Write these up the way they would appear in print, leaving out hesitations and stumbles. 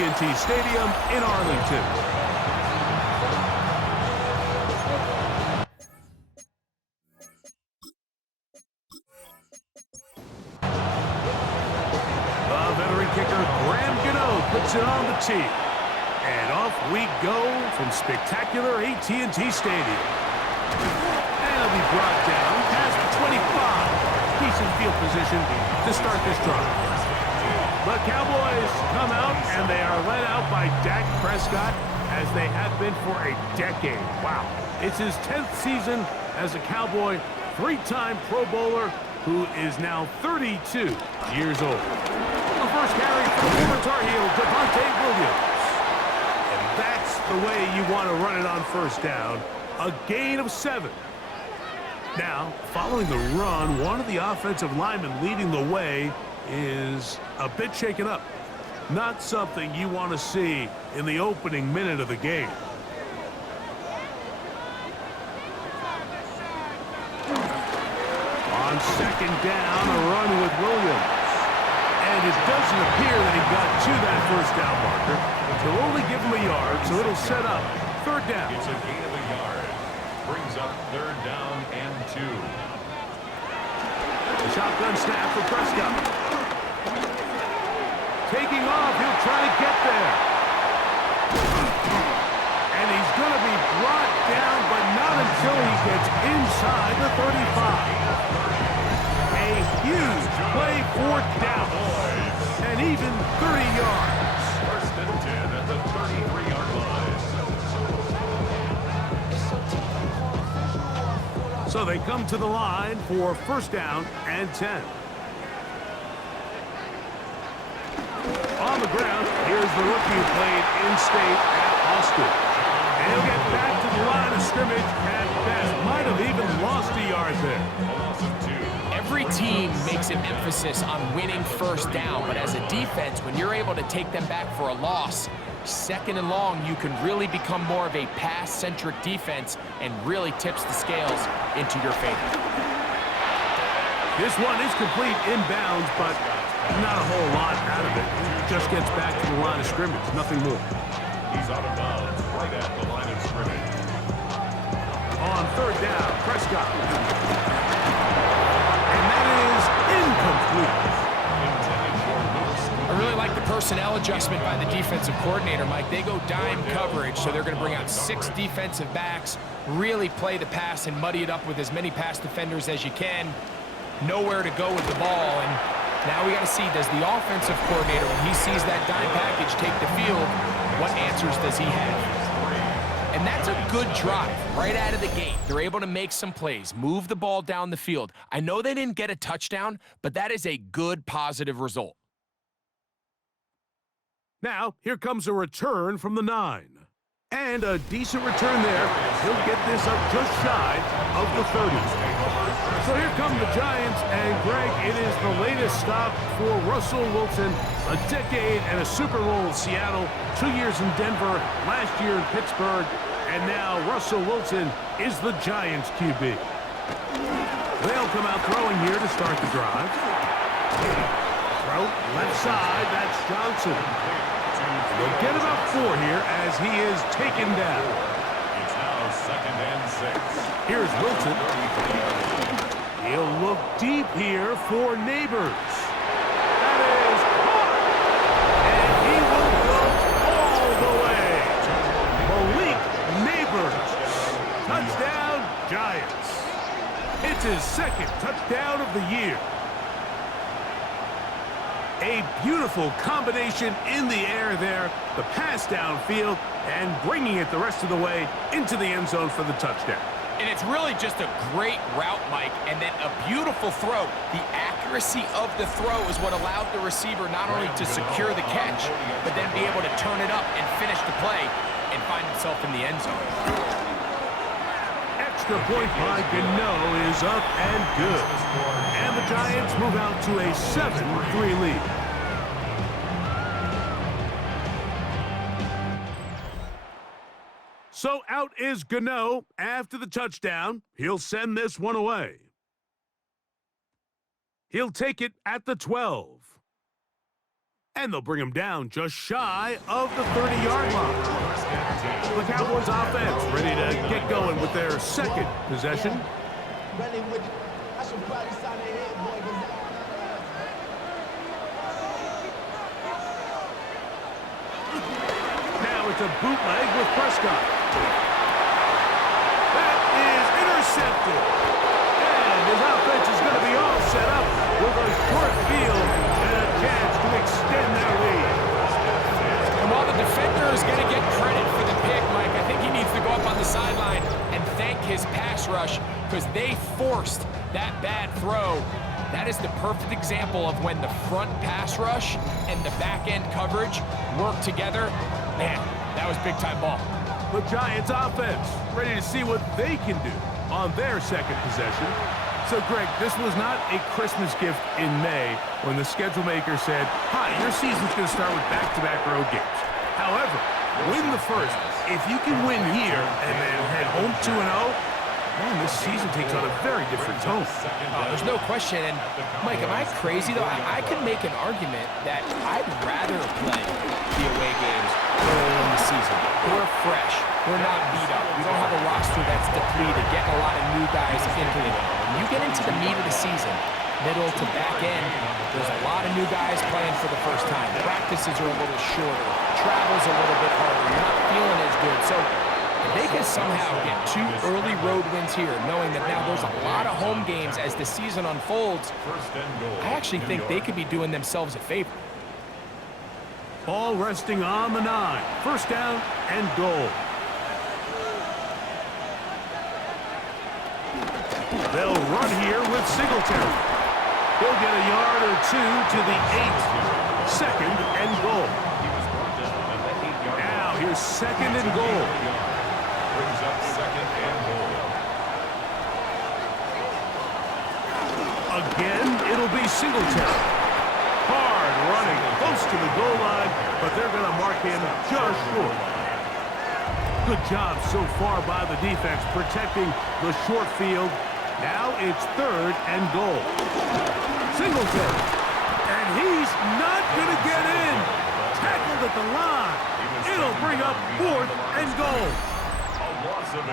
AT&T Stadium in Arlington. The veteran kicker, puts it on the tee. And off we go from spectacular AT&T Stadium. And it'll be brought down past the 25. Decent field position to start this drive. The Cowboys come out, and they are led out by Dak Prescott, as they have been for a decade. Wow. It's his 10th season as a Cowboy, three-time Pro Bowler, who is now 32 years old. The first carry for the former Tar Heel, Devontae Williams. And that's the way you want to run it on first down. A gain of 7. Now, following the run, one of the offensive linemen leading the way is a bit shaken up. Not something you want to see in the opening minute of the game. On second down, a run with Williams. And it doesn't appear that he got to that first down marker. They'll only give him a yard, so it'll set up third down. It's a gain of a yard. Brings up third down and 2. The shotgun snap for Prescott. Taking off, he'll try to get there. And he's going to be brought down, but not until he gets inside the 35. A huge play, fourth down. And even 30 yards. First and 10 at the 33-yard line. So they come to the line for first down and 10. On the ground, here's the rookie who played in-state at Austin. And he'll get back to the line of scrimmage at best. Might have even lost a yard there. A loss of 2. Every team makes an emphasis on winning first down, but as a defense, when you're able to take them back for a loss, second and long, you can really become more of a pass-centric defense and really tips the scales into your favor. This one is complete inbounds, but not a whole lot out of it. Just gets back to the line of scrimmage, nothing more. He's out of bounds right at the line of scrimmage. On third down, Prescott. And that is incomplete. I really like the personnel adjustment by the defensive coordinator, Mike. They go dime coverage, so they're going to bring out 6 defensive backs, really play the pass and muddy it up with as many pass defenders as you can. Nowhere to go with the ball, and now we got to see, does the offensive coordinator, when he sees that dime package take the field, what answers does he have? And that's a good drive right out of the gate. They're able to make some plays, move the ball down the field. I know they didn't get a touchdown, but that is a good, positive result. Now, here comes a return from the 9. And a decent return there. He'll get this up just shy of the 30. So here come the Giants, and Greg, it is the latest stop for Russell Wilson. A decade and a Super Bowl in Seattle, 2 years in Denver, last year in Pittsburgh, and now Russell Wilson is the Giants QB. They'll come out throwing here to start the drive. Throw left side, that's Johnson. They'll get about 4 here as he is taken down. It's now second and 6. Here's Wilson. He'll look deep here for Neighbors. That is caught. And he will go all the way. Malik Neighbors. Touchdown, Giants. It's his second touchdown of the year. A beautiful combination in the air there, the pass downfield, and bringing it the rest of the way into the end zone for the touchdown. And it's really just a great route, Mike, and then a beautiful throw. The accuracy of the throw is what allowed the receiver not only to secure the catch, but then be able to turn it up and finish the play and find himself in the end zone. Extra point by Gano is up and good. And the Giants move out to a 7-3 lead. So out is Gano after the touchdown. He'll send this one away. He'll take it at the 12. And they'll bring him down just shy of the 30-yard line. The Cowboys offense ready to get going with their second possession. Now it's a bootleg with Prescott. That is intercepted. And his offense is going to be all set up with a short field and a chance to extend their lead. And while the defender is going to get credit for the pick, Mike, I think he needs to go up on the sideline and thank his pass rush because they forced that bad throw. That is the perfect example of when the front pass rush and the back-end coverage work together. Man, that was big-time ball. The Giants offense ready to see what they can do on their second possession. So, Greg, this was not a Christmas gift in May when the schedule maker said, hi, your season's going to start with back-to-back road games. However, win the first. If you can win here and then head home 2-0, man, this season takes on a very different tone. There's no question. And, Mike, am I crazy, though? I could make an argument that I'd rather play the away games early in the season. We're fresh. We're not beat up. We don't have a roster that's depleted, getting a lot of new guys into it. When you get into the meat of the season, middle to back end, there's a lot of new guys playing for the first time. Practices are a little shorter. Travel's a little bit harder. You're not feeling as good. So if they can somehow get 2 early road wins here, knowing that now there's a lot of home games as the season unfolds, I actually think they could be doing themselves a favor. Ball resting on the 9. First down and goal. They'll run here with Singletary. He'll get a yard or 2 to the 8. Second and goal. Now here's second and goal. Brings up second and goal. Again, it'll be Singletary. Hard running close to the goal line, but they're going to mark him just short. Good job so far by the defense protecting the short field. Now it's third and goal. Singletary. And he's not going to get in. Tackled at the line. It'll bring up fourth and goal.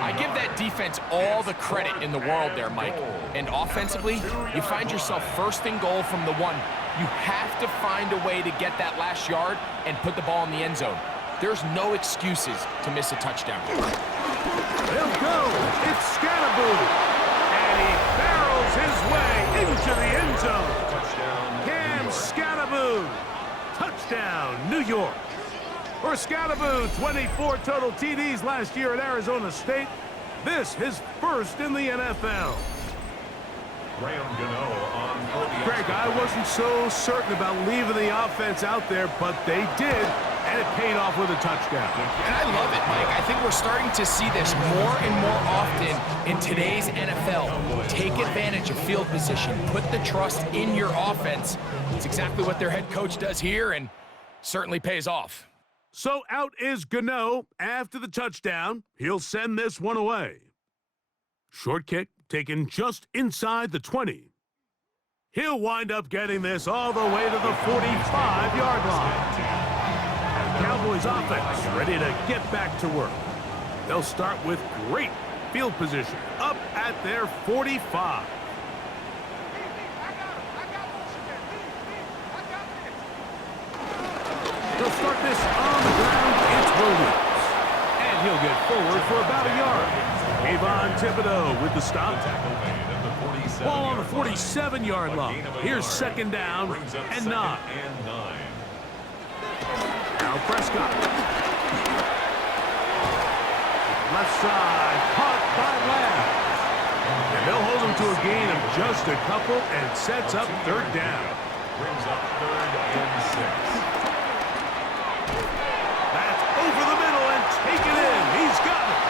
I give that defense all the credit in the world there, Mike. And offensively, you find yourself first and goal from the 1. You have to find a way to get that last yard and put the ball in the end zone. There's no excuses to miss a touchdown. They'll go. It's Scatterboo. And he barrels his way into the end zone. Cam Scatterboo. Touchdown, New York. For Scatterboo, 24 total TDs last year at Arizona State. This his first in the NFL. Greg, I wasn't so certain about leaving the offense out there, but they did, and it paid off with a touchdown. And I love it, Mike. I think we're starting to see this more and more often in today's NFL. Take advantage of field position. Put the trust in your offense. It's exactly what their head coach does here, and certainly pays off. So out is Gano after the touchdown. He'll send this one away. Short kick taken just inside the 20. He'll wind up getting this all the way to the 45-yard line. Cowboys offense ready to get back to work. They'll start with great field position up at their 45. They'll start this on the ground. It's Williams. And he'll get forward for about a yard. Kayvon Thibodeau with the stop. Ball on the 47-yard line. Here's second down and 9. Now Prescott. Left side, caught by Lamb. And they'll hold him to a gain of just a couple and sets up third down. Brings up third and 6. That's over the middle and taken in. He's got it.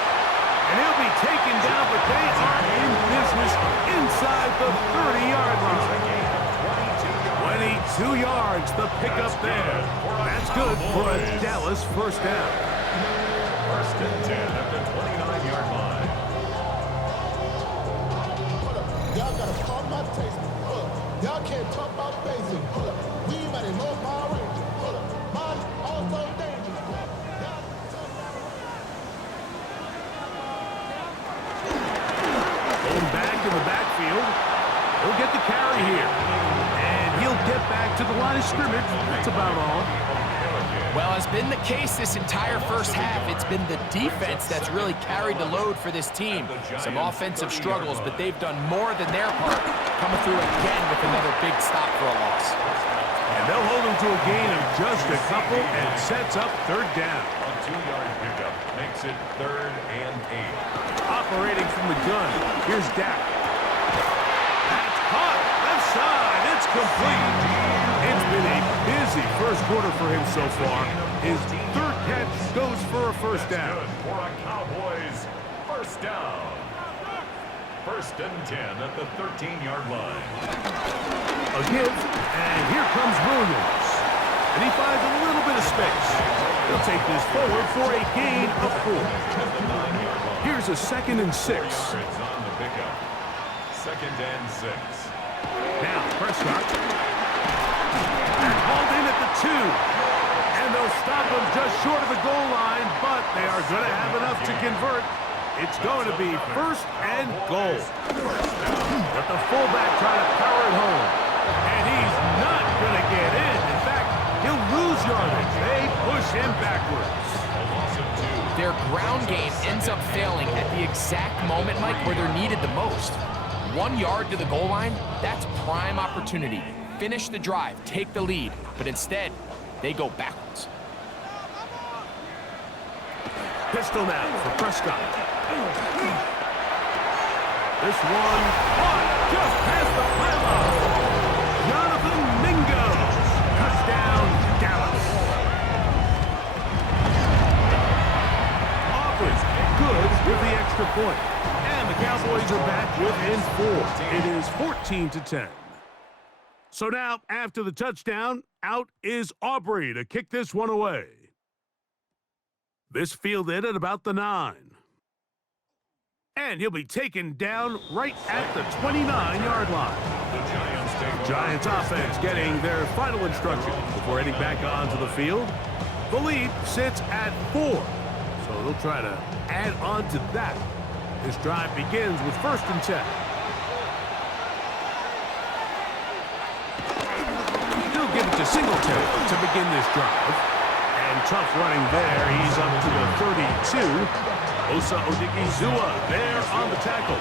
And he'll be taken down, but they are in business inside the 30-yard line. 22 yards, the pickup there. That's good for a Dallas first down. First and 10 at the 29-yard line. Y'all gotta call my taste. Y'all can't talk about basic. We might know my range. in the backfield. He'll get the carry here. And he'll get back to the line of scrimmage. That's about all. Well, as been the case this entire first half, it's been the defense that's really carried the load for this team. Some offensive struggles, but they've done more than their part, coming through again with another big stop for a loss. And they'll hold them to a gain of just a couple and sets up third down. A 2-yard pickup makes it 3rd and 8. Operating from the gun, here's Dak. That's caught, left side, it's complete. It's been a busy first quarter for him so far. His third catch goes for a first down. Good for a Cowboys first down. 1st and 10 at the 13-yard line. A give, and here comes Williams. And he finds a little bit of space. He'll take this forward for a gain of 4. Here's a 2nd and 6. Yards on the pickup. 2nd and 6. Now, Prescott. Hauled in at the 2. And they'll stop him just short of the goal line, but they are going to have enough to convert. It's going to be 1st and goal. But the fullback trying to power it home. And he's not going to get in. In fact, he'll lose yardage. They push him backwards. Their ground game ends up failing at the exact moment, Mike, where they're needed the most. 1 yard to the goal line, that's prime opportunity. Finish the drive, take the lead, but instead, they go backwards. Pistol now for Prescott. This one caught just past the pylon. Jonathan Mingo. Touchdown, Dallas. Auburn's good with the extra point. And the Cowboys are back within 4. It is 14-10. So now, after the touchdown, out is Aubrey to kick this one away. This fielded at about the 9. And he'll be taken down right at the 29-yard line. The Giants offense getting their final instruction before heading back onto the field. The lead sits at 4, so they'll try to add on to that. This drive begins with 1st and 10. He'll give it to Singletary to begin this drive. And tough running there. He's up to the 32. Osa Odigizua there on the tackle.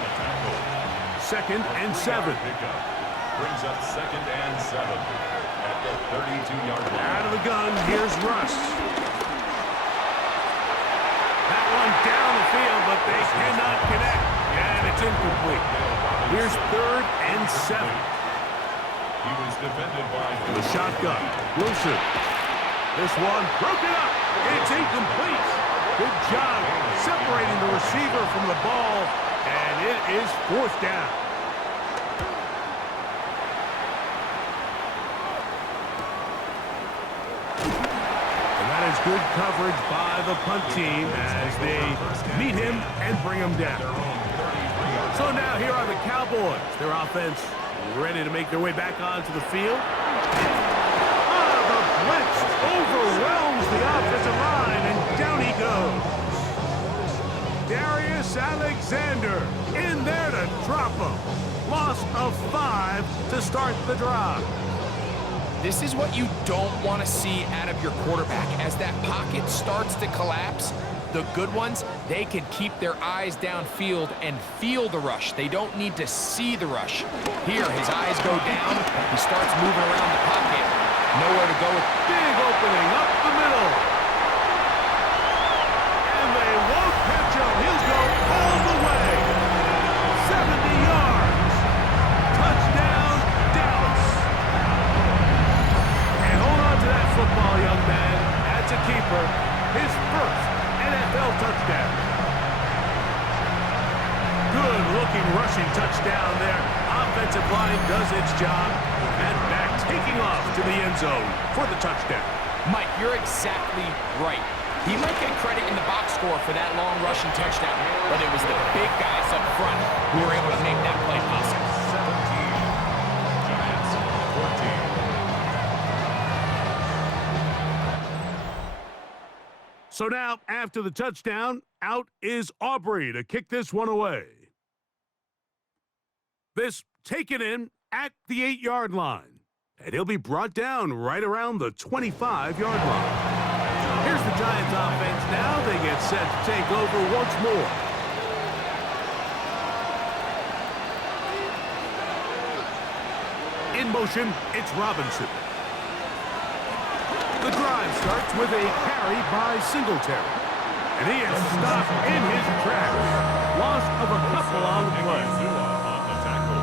2nd and 7. Brings up 2nd and 7 at the 32-yard line. Out of the gun, here's Russ. That one down the field, but they cannot connect. And it's incomplete. Here's 3rd and 7. He was defended by The shotgun. Wilson. This one broken up. It's incomplete. Good job separating the receiver from the ball, and it is 4th down. And that is good coverage by the punt team as they meet him and bring him down. So now here are the Cowboys. Their offense ready to make their way back onto the field. The blitz overwhelms the offensive line, and down he goes. Darius Alexander in there to drop him. Loss of 5 to start the drive. This is what you don't want to see out of your quarterback. As that pocket starts to collapse, the good ones, they can keep their eyes downfield and feel the rush. They don't need to see the rush. Here, his eyes go down. He starts moving around the pocket. Nowhere to go. Big opening up the middle. And they won't catch him. He'll go all the way. 70 yards. Touchdown, Dallas. And hold on to that football, young man. That's a keeper. His first NFL touchdown. Good-looking rushing touchdown there. Offensive line does its job. And back taking off to the end zone for the touchdown. Mike, you're exactly right. He might get credit in the box score for that long rushing touchdown, but it was the big guys up front who were able to make that play possible. 17. Giants 14. So now, after the touchdown, out is Aubrey to kick this one away. This taken in at the 8-yard line. And he'll be brought down right around the 25-yard line. Here's the Giants offense now. They get set to take over once more. In motion, it's Robinson. The drive starts with a carry by Singletary. And he is stopped in his tracks. Loss of a couple on the play.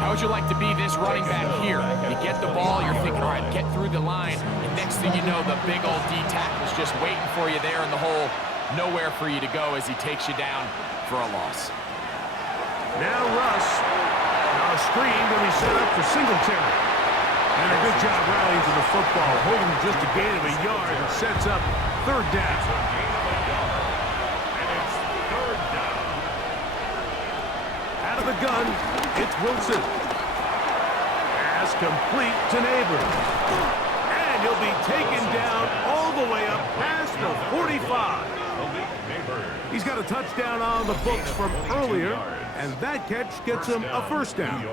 How would you like to be this running back here? You get the ball, you're thinking, all right, get through the line. And next thing you know, the big old D tackle's just waiting for you there in the hole. Nowhere for you to go as he takes you down for a loss. Now Russ. Now a screen to be set up for Singletary. And a good job rallying to the football, holding just a gain of a yard and sets up third down. And it's third down. Out of the gun, it's Wilson. Pass complete to Neighbors. And he'll be taken down all the way up past the 45. He's got a touchdown on the books from earlier, and that catch gets him a first down.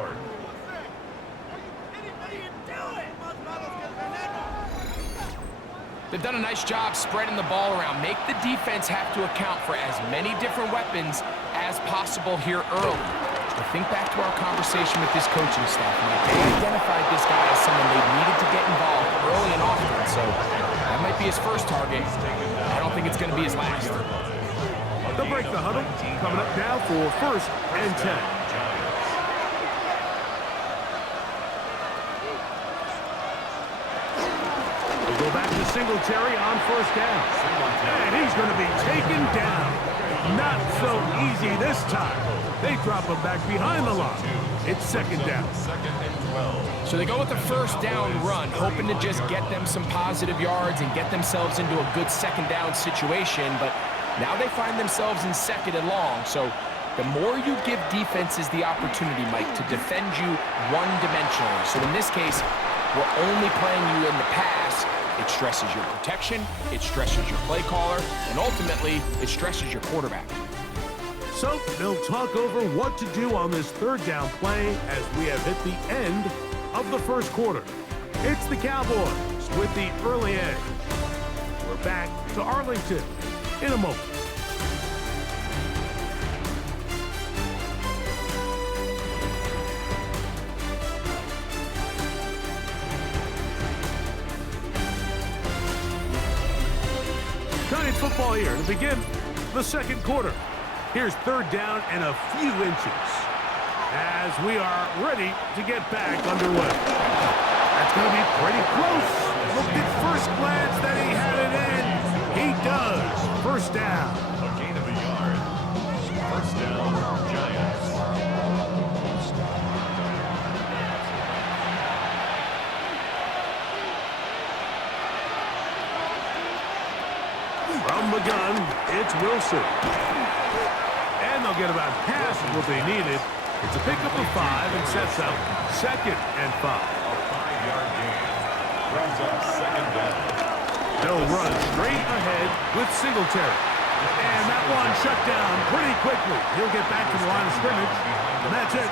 They've done a nice job spreading the ball around. Make the defense have to account for as many different weapons as possible here early. I think back to our conversation with this coaching staff. They identified this guy as someone they needed to get involved early and often, so that might be his first target. I don't think it's going to be his last. They'll break the huddle. Coming up now for first and 10. We'll go back to Singletary on first down. And he's going to be taken down. Not so easy this time. They drop him back behind the line. It's second down. So they go with the first down run, hoping to just get them some positive yards and get themselves into a good second down situation, but now they find themselves in second and long. So the more you give defenses the opportunity, Mike, to defend you one-dimensionally. So in this case, we're only playing you in the pass. It stresses your protection, it stresses your play caller, and ultimately, it stresses your quarterback. So they'll talk over what to do on this third down play as we have hit the end of the first quarter. It's the Cowboys with the early edge. We're back to Arlington in a moment. Giants football here to begin the second quarter. Here's third down and a few inches as we are ready to get back underway. That's going to be pretty close. Looked at first glance that he had it in. He does. First down. A gain of a yard. First down, Giants. From the gun, it's Wilson. And they'll get about half of what they needed. It's a pickup of 5 and sets up second and 5. A 5-yard gain. Brings up second down. They'll run straight ahead with Singletary. And that one shut down pretty quickly. He'll get back to the line of scrimmage. And that's it.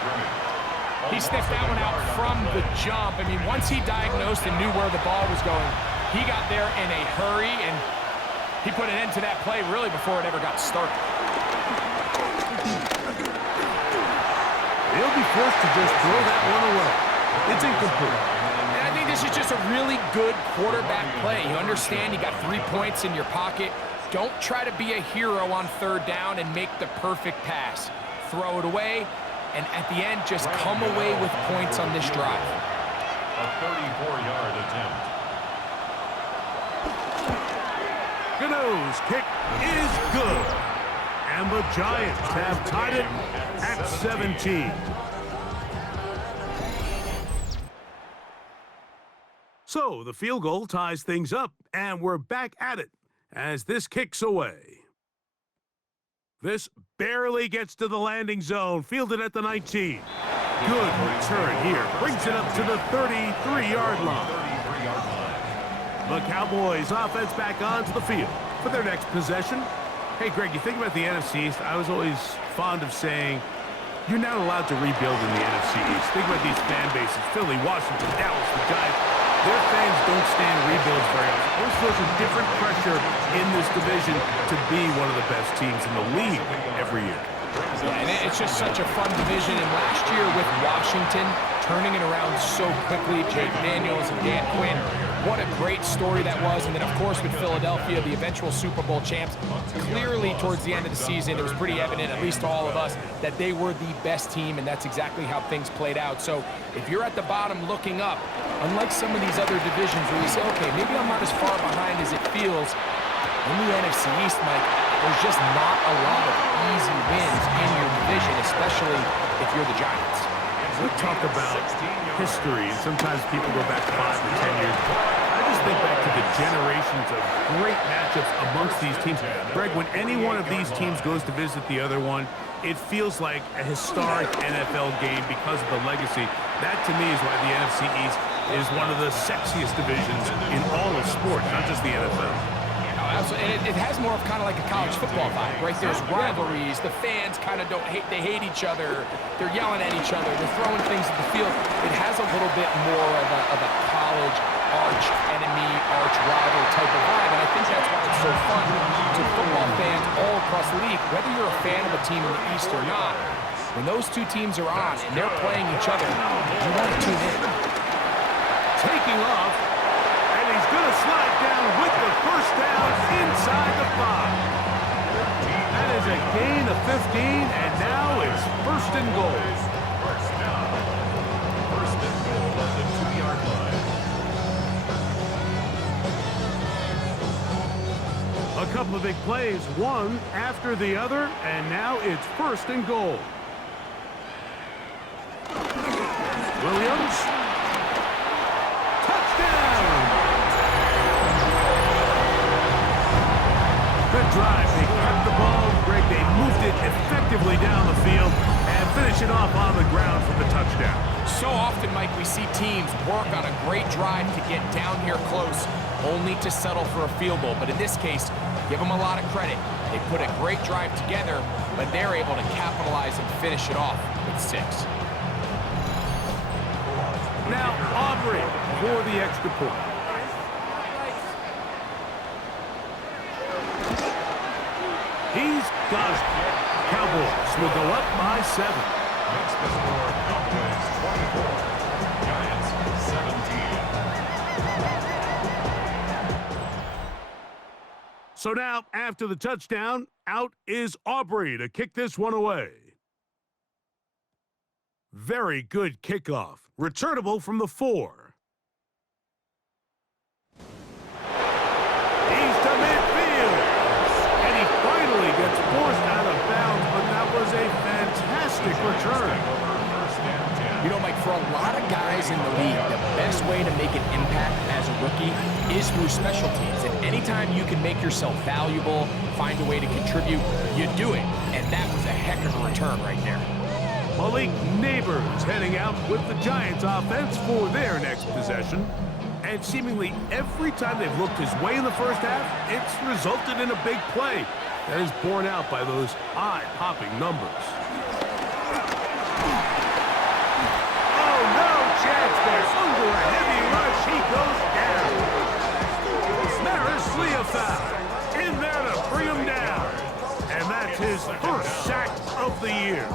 He sniffed that one out from the jump. I mean, once he diagnosed and knew where the ball was going, he got there in a hurry, and he put an end to that play really before it ever got started. He'll be forced to just throw that one away. It's incomplete. And I think this is just a really good quarterback play. You understand you got 3 points in your pocket. Don't try to be a hero on third down and make the perfect pass. Throw it away, and at the end, just come away with points on this drive. A 34-yard attempt. Gano's kick is good. And the Giants have tied it at 17. So the field goal ties things up, and we're back at it as this kicks away. This barely gets to the landing zone, fielded at the 19. Good return here, brings it up to the 33-yard line. The Cowboys offense back onto the field for their next possession. Hey, Greg, you think about the NFC East, I was always fond of saying, You're not allowed to rebuild in the NFC East. Think about these fan bases: Philly, Washington, Dallas, the Giants. Their fans don't stand rebuilds very often. Always feels a different pressure in this division to be one of the best teams in the league every year. Yeah, and it's just such a fun division. And last year with Washington turning it around so quickly, Jake Daniels and Dan Quinn, what a great story that was. And then, of course, with Philadelphia, the eventual Super Bowl champs, clearly towards the end of the season, it was pretty evident, at least to all of us, that they were the best team, and that's exactly how things played out. So if you're at the bottom looking up, unlike some of these other divisions where you say, okay, maybe I'm not as far behind as it feels, in the NFC East, Mike, there's just not a lot of easy wins in your division, especially if you're the Giants. We talk about history, and sometimes people go back 5 or 10 years. I just think back to the generations of great matchups amongst these teams. Greg, when any one of these teams goes to visit the other one, it feels like a historic NFL game because of the legacy. That, to me, is why the NFC East is one of the sexiest divisions in all of sports, not just the NFL. And it has more of kind of like a college football vibe, right? There's rivalries. The fans kind of they hate each other. They're yelling at each other. They're throwing things at the field. It has a little bit more of a college arch enemy, arch rival type of vibe. And I think that's why it's so fun to football fans all across the league, whether you're a fan of a team in the East or not. When those two teams are on and they're playing each other, you want to tune in. Taking off. He's going to slide down with the first down inside the 5. That is a gain of 15, and now it's first and goal. First down. First and goal at the 2-yard line. A couple of big plays, one after the other, and now it's first and goal. Williams. Good drive. They kept the ball. Greg, they moved it effectively down the field and finish it off on the ground for the touchdown. So often, Mike, we see teams work on a great drive to get down here close, only to settle for a field goal. But in this case, give them a lot of credit. They put a great drive together, but they're able to capitalize and finish it off with 6. Now, Aubrey for the extra point. He's got it. Cowboys will go up by 7. Makes the score Cowboys 24, Giants 17. So now, after the touchdown, out is Aubrey to kick this one away. Very good kickoff. Returnable from the 4. Gets forced out of bounds, but that was a fantastic return. You know, Mike, for a lot of guys in the league, the best way to make an impact as a rookie is through special teams. And anytime you can make yourself valuable, find a way to contribute, you do it. And that was a heck of a return right there. Malik Neighbors heading out with the Giants offense for their next possession. And seemingly every time they've looked his way in the first half, it's resulted in a big play. That is borne out by those eye-popping numbers. Oh, no chance there. Under a heavy rush, he goes down. Maris Leofau in there to bring him down. And that's his first sack of the year.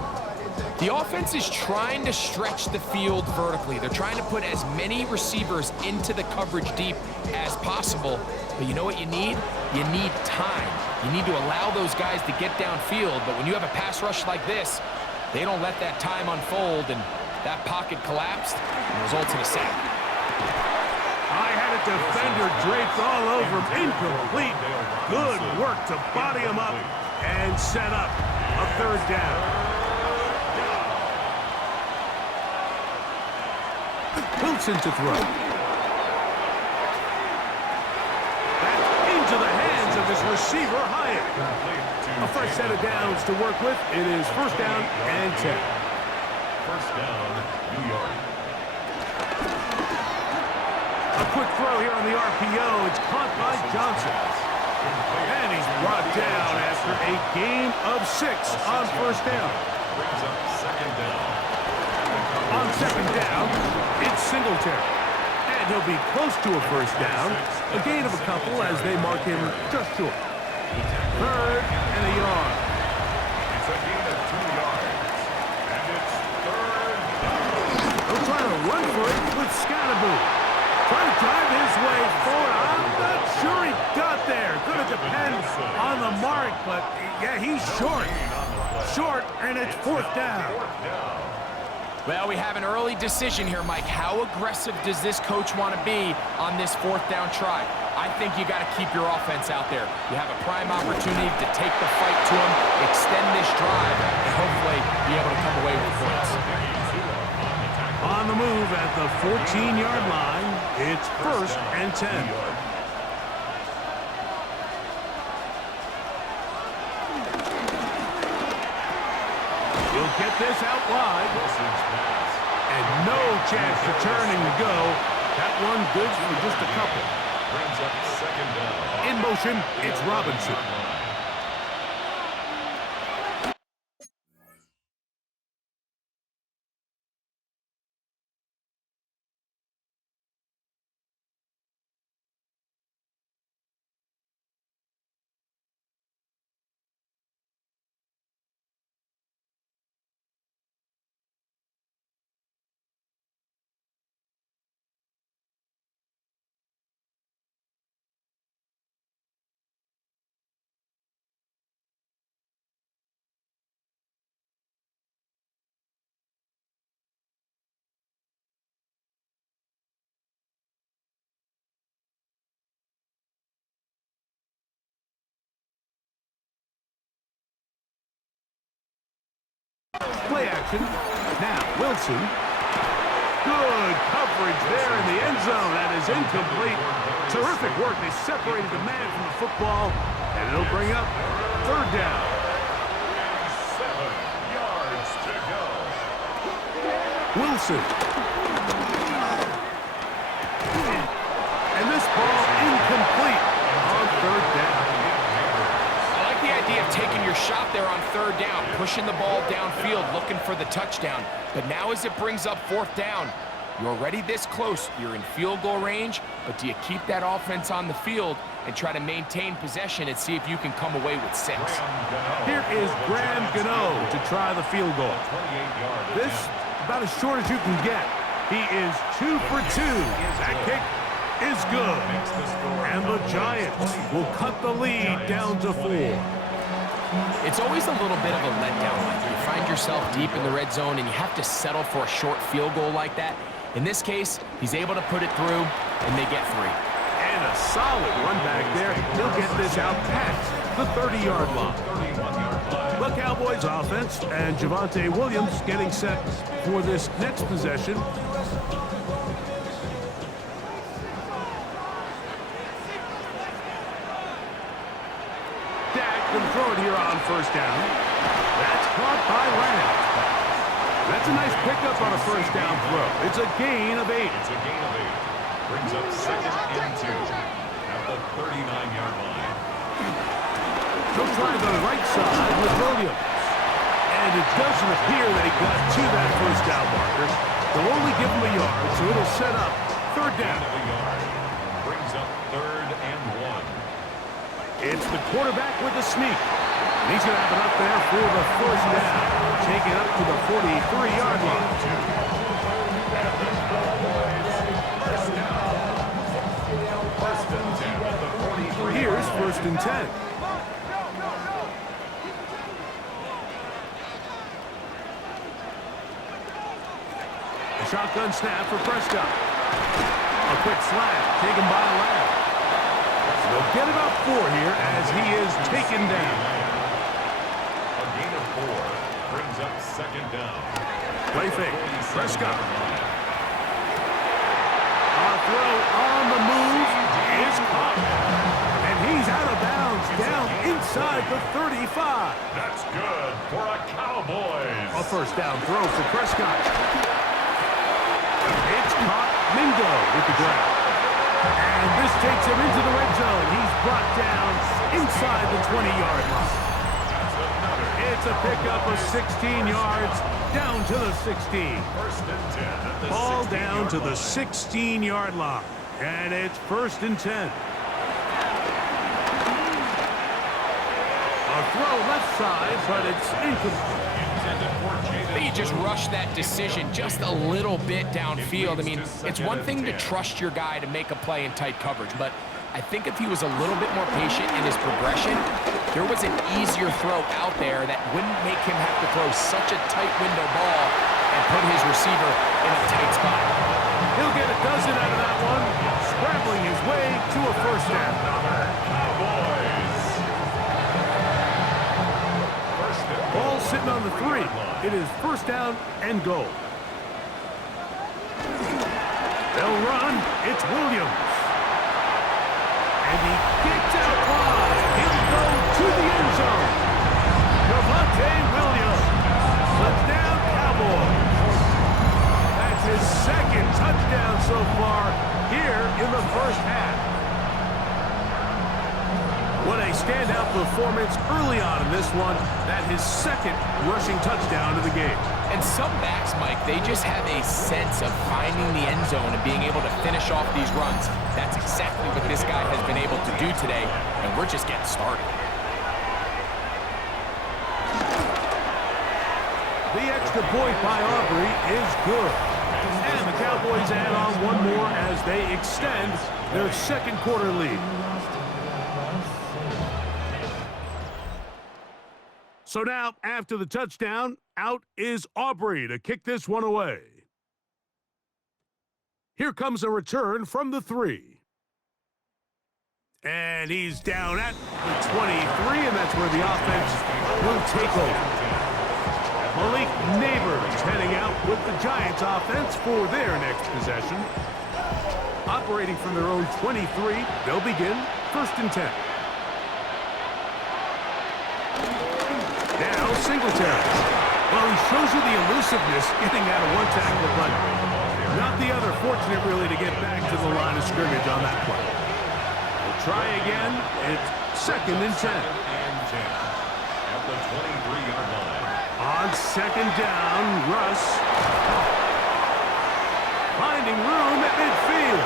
The offense is trying to stretch the field vertically. They're trying to put as many receivers into the coverage deep as possible. But you know what you need? You need time. You need to allow those guys to get downfield. But when you have a pass rush like this, they don't let that time unfold, and that pocket collapsed and results in a sack. I had a defender draped all over him. Incomplete. Good work to body him up and set up a third down. Wilson to throw. That's into the hands of his receiver, Hyatt. A fresh set of downs to work with. It is first down and 10. First down, New York. A quick throw here on the RPO. It's caught by Johnson. And he's brought down after a gain of 6 on first down. Brings up second down. On second down, it's Singletary. And he'll be close to a first down. A gain of a couple as they mark him just short. Third and a yard. It's a gain of 2 yards. And it's third down. They'll try to run for it with Scatterboo. Trying to drive his way forward. I'm not sure he got there. Going to depend on the mark, but yeah, he's short. Short, and it's fourth down. Well, we have an early decision here, Mike. How aggressive does this coach want to be on this fourth down try? I think you got to keep your offense out there. You have a prime opportunity to take the fight to him, extend this drive, and hopefully be able to come away with points. On the move at the 14-yard line, it's first and 10. He'll get this out wide. And no chance to turn and go. That one good for just a couple. Brings up second down. In motion, it's Robinson. Play action. Now, Wilson. Good coverage there in the end zone. That is incomplete. Terrific work. They separated the man from the football, and it'll bring up third down. 7 yards to go. Wilson. And this ball incomplete on third down. I like the idea of taking your shot there on third down, pushing the ball downfield, looking for the touchdown. But now as it brings up fourth down, you're already this close. You're in field goal range, but do you keep that offense on the field and try to maintain possession and see if you can come away with 6? Here is Graham Gano to try the field goal. This about as short as you can get. He is 2 for 2. That kick is good. And the Giants will cut the lead down to 4. It's always a little bit of a letdown. Like you find yourself deep in the red zone and you have to settle for a short field goal like that. In this case, he's able to put it through, and they get 3. And a solid run back there. He'll get this out past the 30-yard line. The Cowboys offense and Javonte Williams getting set for this next possession. Dak can throw it here on first down. That's caught by Lamb. That's a nice pickup on a first down throw. It's a gain of 8. It's a gain of 8. Brings up second and 2 at the 39-yard line. He'll try to go right side with Williams. And it doesn't appear that he got to that first down marker. They'll only give him a yard, so it'll set up third down. Brings up third and 1. It's the quarterback with the sneak. And he's going to have it up there for the first down. Take it up to the 43-yard line. First and 10 at the 43. Here's first and 10. A shotgun snap for Prescott. A quick slap taken by Lamb. They'll get about 4 here as he is taken down. A gain of 4 brings up second down. Play fake. Prescott. A throw on the move is caught. And he's out of bounds down inside the 35. That's good for a Cowboys. A first down throw for Prescott. It's caught. Mingo with the grab. And this takes him into the red zone. He's brought down inside the 20-yard line. It's a pickup of 16 yards down to the 16. First and 10 at the Ball down to the 16-yard 16-yard line. And it's first and 10. A throw left side, but it's incomplete. He just rushed that decision just a little bit downfield. I mean, it's one thing to trust your guy to make a play in tight coverage, but I think if he was a little bit more patient in his progression, there was an easier throw out there that wouldn't make him have to throw such a tight window ball and put his receiver in a tight spot. He'll get a dozen out of that one, scrambling his way to a first down. Cowboys. Ball sitting on the 3. It is first down and goal. They'll run. It's Williams. And he gets out wide. He'll go to the end zone. Javonte Williams. Touchdown, Cowboys. That's his second touchdown so far here in the first half. What a standout performance early on in this one. That his second rushing touchdown of the game. And some backs, Mike, they just have a sense of finding the end zone and being able to finish off these runs. That's exactly what this guy has been able to do today, and we're just getting started. The extra point by Aubrey is good. And the Cowboys add on one more as they extend their second quarter lead. So now, after the touchdown, out is Aubrey to kick this one away. Here comes a return from the 3. And he's down at the 23, and that's where the offense will take over. Malik Neighbors heading out with the Giants offense for their next possession. Operating from their own 23, they'll begin first and 10. Now Singletary. Well, he shows you the elusiveness getting out of one tackle, but not the other. Fortunate, really, to get back to the line of scrimmage on that play. We'll try again. It's second and 10. At the 23-yard line. On second down, Russ. Finding room at midfield.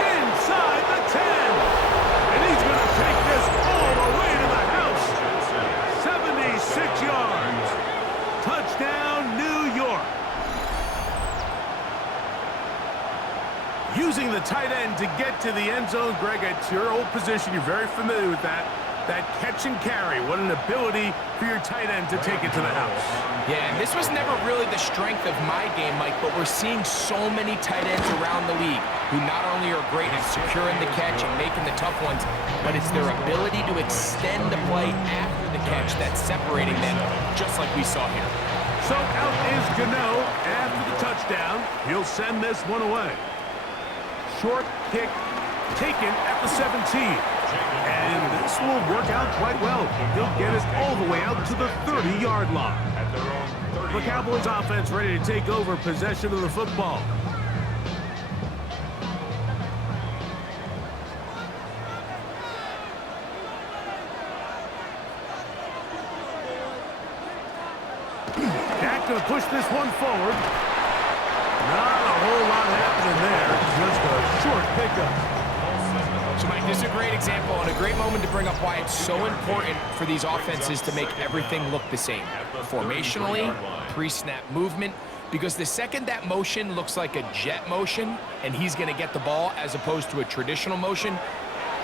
Inside the 10. And he's going to take this all the way to the house. 76 yards. Touchdown, New York. Using the tight end to get to the end zone, Greg, it's your old position. You're very familiar with that. That catch and carry. What an ability for your tight end to take it to the house. Yeah, and this was never really the strength of my game, Mike, but we're seeing so many tight ends around the league who not only are great at securing the catch and making the tough ones, but it's their ability to extend the play after the catch that's separating them, just like we saw here. So out is Gano after the touchdown. He'll send this one away. Short kick taken at the 17. And this will work out quite well. He'll get it all the way out to the 30-yard line. The Cowboys offense ready to take over possession of the football. Dak going to push this one forward. Not a whole lot happening there. Just a short pickup. So, Mike, this is a great example and a great moment to bring up why it's so important for these offenses to make everything look the same. Formationally, pre-snap movement, because the second that motion looks like a jet motion and he's going to get the ball as opposed to a traditional motion,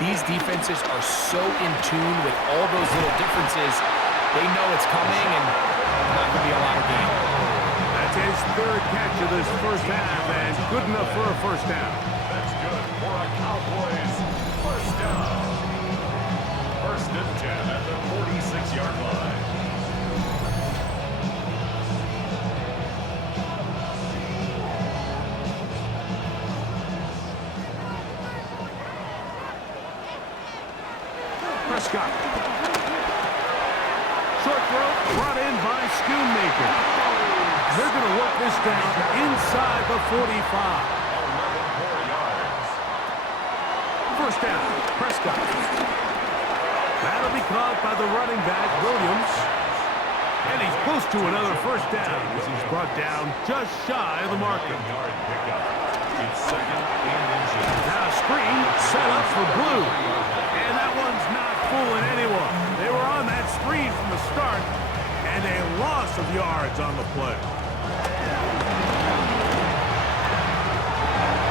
these defenses are so in tune with all those little differences, they know it's coming and not going to be a lot of gain. That's his third catch of this first half and good enough for a first down. That's good for a Cowboys first down. First and 10 at the 46-yard line. Prescott. Short throw brought in by Schoonmaker. They're going to work this down inside the 45. First down, Prescott. That'll be caught by the running back, Williams. And he's close to another first down as he's brought down just shy of the marker. It's second and inches. Now a screen set up for Blue. And that one's not fooling anyone. They were on that screen from the start, and a loss of yards on the play.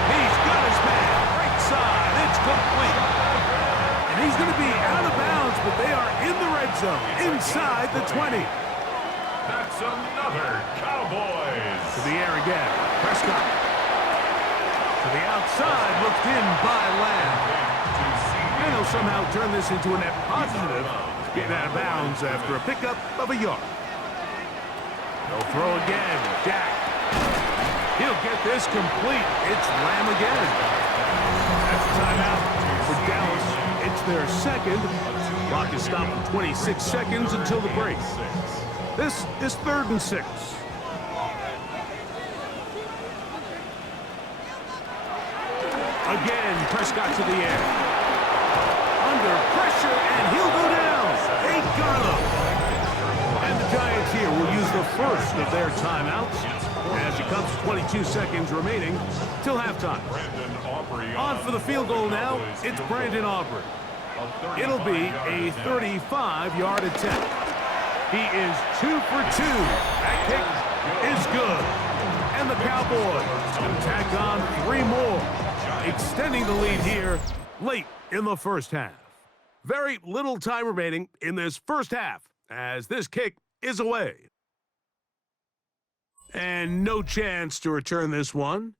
He's got his man. Right side. It's complete. And he's going to be out of bounds, but they are in the red zone, inside the 20. That's another Cowboys. To the air again. Prescott. To the outside, looked in by Lamb. And he'll somehow turn this into a net positive. Getting out of bounds after a pickup of a yard. They'll throw again. Dak. He'll get this complete. It's Lamb again. That's a timeout for Dallas. It's their second. Clock is stopped in 26 seconds until the break. This is 3rd and 6. Again, Prescott to the air. Under pressure, and he'll go down. They got him. And the Giants here will use the first of their timeouts as it comes to 22 seconds remaining till halftime. On for the field goal now, it's Brandon Aubrey. It'll be a 35-yard attempt. He is 2 for 2. That kick is good. And the Cowboys will tack on 3 more, extending the lead here late in the first half. Very little time remaining in this first half as this kick is away. And no chance to return this one.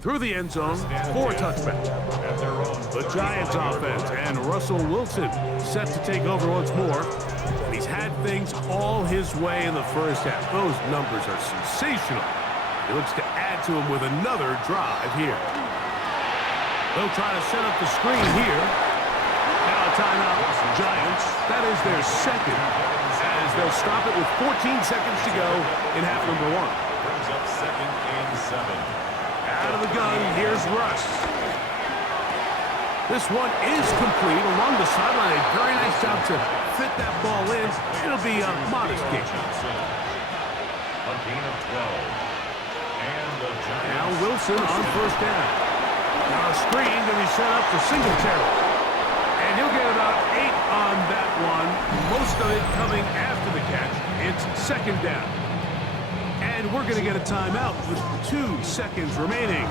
Through the end zone for a touchback. The Giants offense and Russell Wilson set to take over once more. He's had things all his way in the first half. Those numbers are sensational. He looks to add to them with another drive here. They'll try to set up the screen here. Now a timeout. Giants, that is their second, as they'll stop it with 14 seconds to go in half number 1. Brings up 2nd and 7. Out of the gun, here's Russ. This one is complete along the sideline. A very nice job to fit that ball in. It'll be a modest kick. A gain of 12. And the Giants. Now Wilson on first down. Now a screen going to be set up for Singletary. And he'll get about 8 on that one. Most of it coming after the catch. It's 2nd down. And we're going to get a timeout with 2 seconds remaining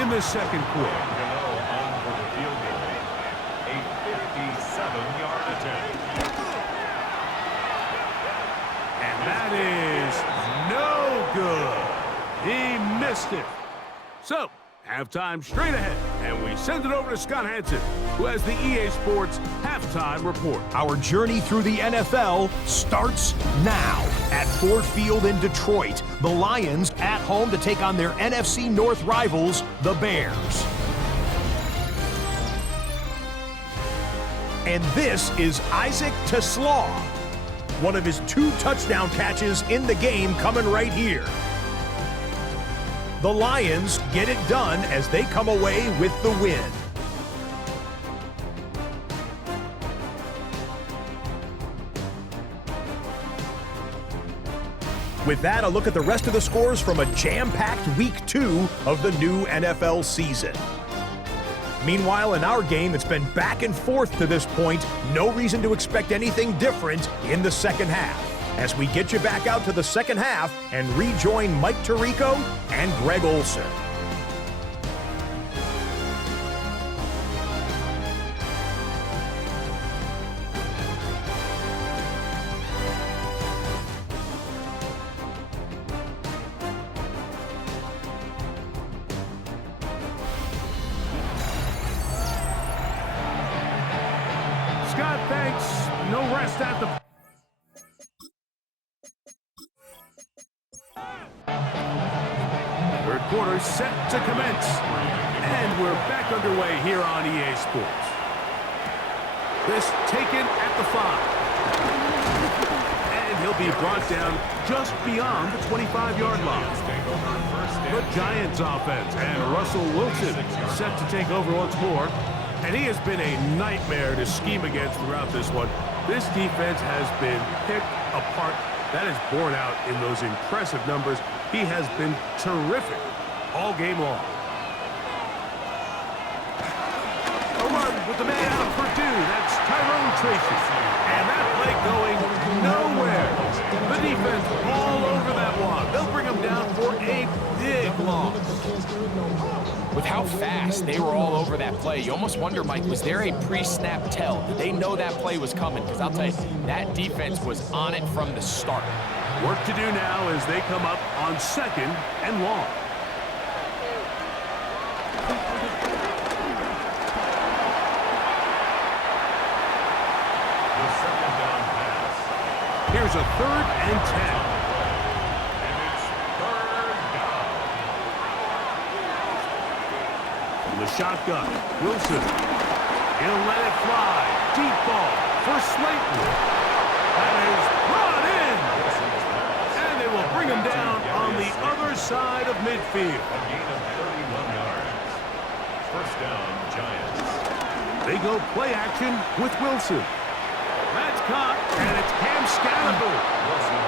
in the second quarter. On for the field goal. A 57-yard attempt. And that is no good. He missed it. So, halftime straight ahead, and we send it over to Scott Hansen, who has the EA Sports Halftime Report. Our journey through the NFL starts now. At Ford Field in Detroit, the Lions at home to take on their NFC North rivals, the Bears. And this is Isaac Teslaw. One of his 2 touchdown catches in the game coming right here. The Lions get it done as they come away with the win. With that, a look at the rest of the scores from a jam-packed Week 2 of the new NFL season. Meanwhile, in our game, it's been back and forth to this point. No reason to expect anything different in the second half, as we get you back out to the second half and rejoin Mike Tirico and Greg Olson. Scott, thanks. No rest at the... Third quarter set to commence. And we're back underway here on EA Sports. This taken at the 5. And he'll be brought down just beyond the 25-yard line. The Giants offense and Russell Wilson set to take over once more. And he has been a nightmare to scheme against throughout this one. This defense has been picked apart. That is borne out in those impressive numbers. He has been terrific all game long. A run with the man out of Purdue. That's Tyrone Tracy. And that play going nowhere. The defense all over that one. They'll bring him down for a big loss. With how fast they were all over that play, you almost wonder, Mike, was there a pre-snap tell? Did they know that play was coming? Because I'll tell you, that defense was on it from the start. Work to do now as they come up on 2nd and long. The second down pass. Here's a 3rd and 10. And it's 3rd down. From the shotgun, Wilson. He'll let it fly. Deep ball for Slayton. That is brought in. And they will bring him down on the other side of midfield. A gain of 31 yards. First down, Giants. They go play action with Wilson. That's caught, and it's Cam Scalaboo.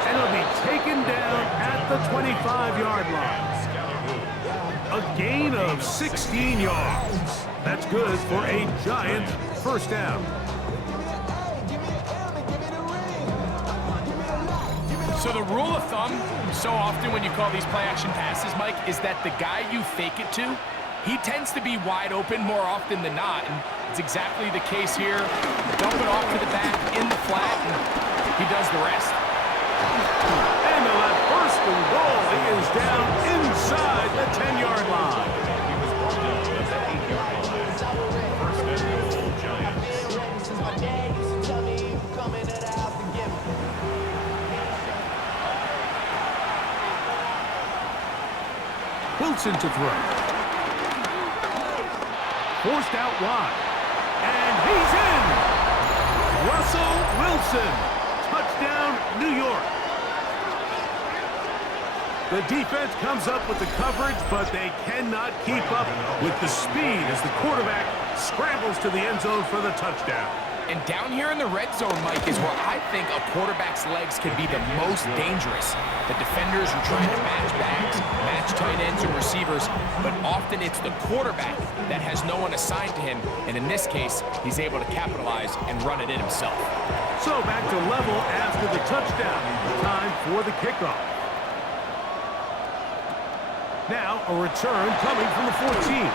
And he'll be taken down at the 25-yard line. A gain of 16 yards. That's good for a Giant first down. So the rule of thumb, so often when you call these play-action passes, Mike, is that the guy you fake it to, he tends to be wide open more often than not, and it's exactly the case here. Dump it off to the back in the flat, and he does the rest. And they'll have 1st and goal. He is down inside the 10-yard line. He was brought down at the 8-yard line. First and goal, Giants. Wilson to throw. Forced out wide. And he's in! Russell Wilson. Touchdown, New York. The defense comes up with the coverage, but they cannot keep up with the speed as the quarterback scrambles to the end zone for the touchdown. And down here in the red zone, Mike, is where I think a quarterback's legs can be the most dangerous. The defenders are trying to match backs, match tight ends and receivers, but often it's the quarterback that has no one assigned to him, and in this case, he's able to capitalize and run it in himself. So back to level after the touchdown. Time for the kickoff. Now a return coming from the 14.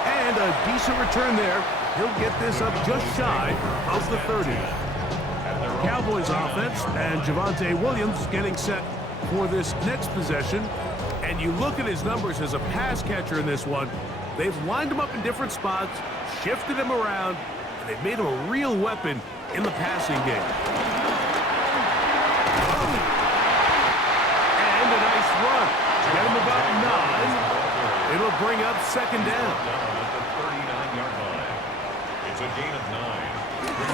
And a decent return there. He'll get this up just shy of the 30. Cowboys offense and Javonte Williams getting set for this next possession. And you look at his numbers as a pass catcher in this one. They've lined him up in different spots, shifted him around, and they've made him a real weapon in the passing game. And a nice run. Get him about 9. It'll bring up 2nd down. At the 39-yard line. It's a gain of 9.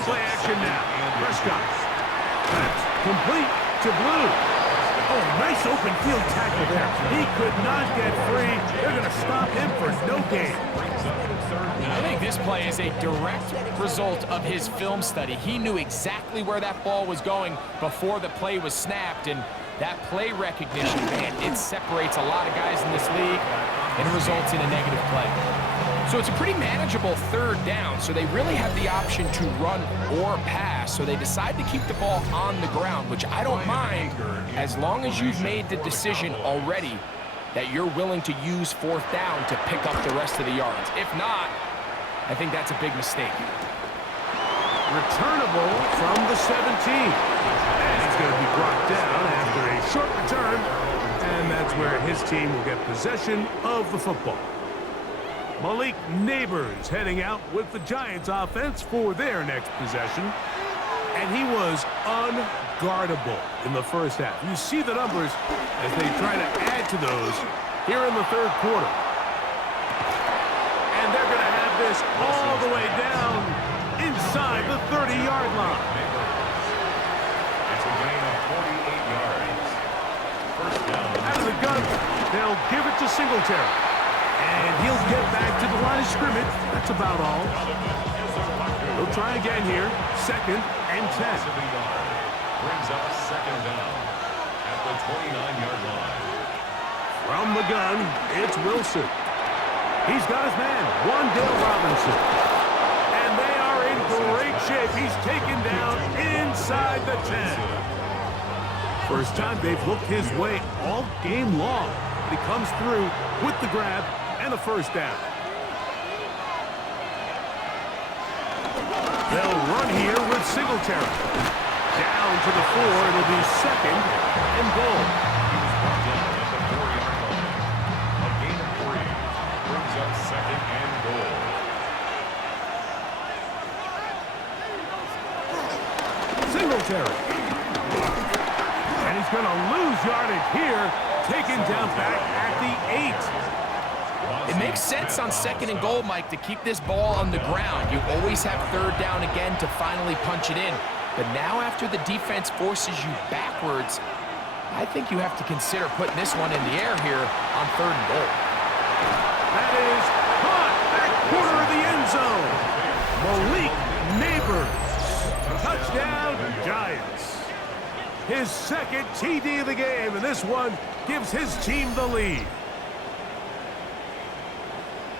Play action now. Prescott. That's complete to Blue. Oh, nice open field tackle there. He could not get free. They're going to stop him for no gain. I think this play is a direct result of his film study. He knew exactly where that ball was going before the play was snapped, and that play recognition, man, it separates a lot of guys in this league and results in a negative play. So it's a pretty manageable 3rd down, so they really have the option to run or pass, so they decide to keep the ball on the ground, which I don't mind as long as you've made the decision already that you're willing to use 4th down to pick up the rest of the yards. If not, I think that's a big mistake. Returnable from the 17. And he's going to be brought down after a short return, and that's where his team will get possession of the football. Malik Neighbors heading out with the Giants offense for their next possession. And he was unguardable in the first half. You see the numbers as they try to add to those here in the 3rd quarter. And they're going to have this all the way down inside the 30-yard line. It's a gain of 48 yards. First down. Out of the gun, they'll give it to Singletary. And he'll get back to the line of scrimmage. That's about all. He'll try again here. 2nd and 10. Brings up 2nd down at the 29-yard line. From the gun, it's Wilson. He's got his man, Wandale Robinson. And they are in great shape. He's taken down inside the 10. First time they've looked his way all game long. But he comes through with the grab and a first down. They'll run here with Singletary. Down to the 4. It'll be 2nd and goal. He was brought down at the 4-yard line. A gain of 3 brings up 2nd and goal. Singletary. And he's going to lose yardage here. Taken down back at the 8. It makes sense on 2nd and goal, Mike, to keep this ball on the ground. You always have 3rd down again to finally punch it in. But now after the defense forces you backwards, I think you have to consider putting this one in the air here on 3rd and goal. That is caught back corner of the end zone. Malik Neighbors. Touchdown, Giants. His 2nd TD of the game, and this one gives his team the lead.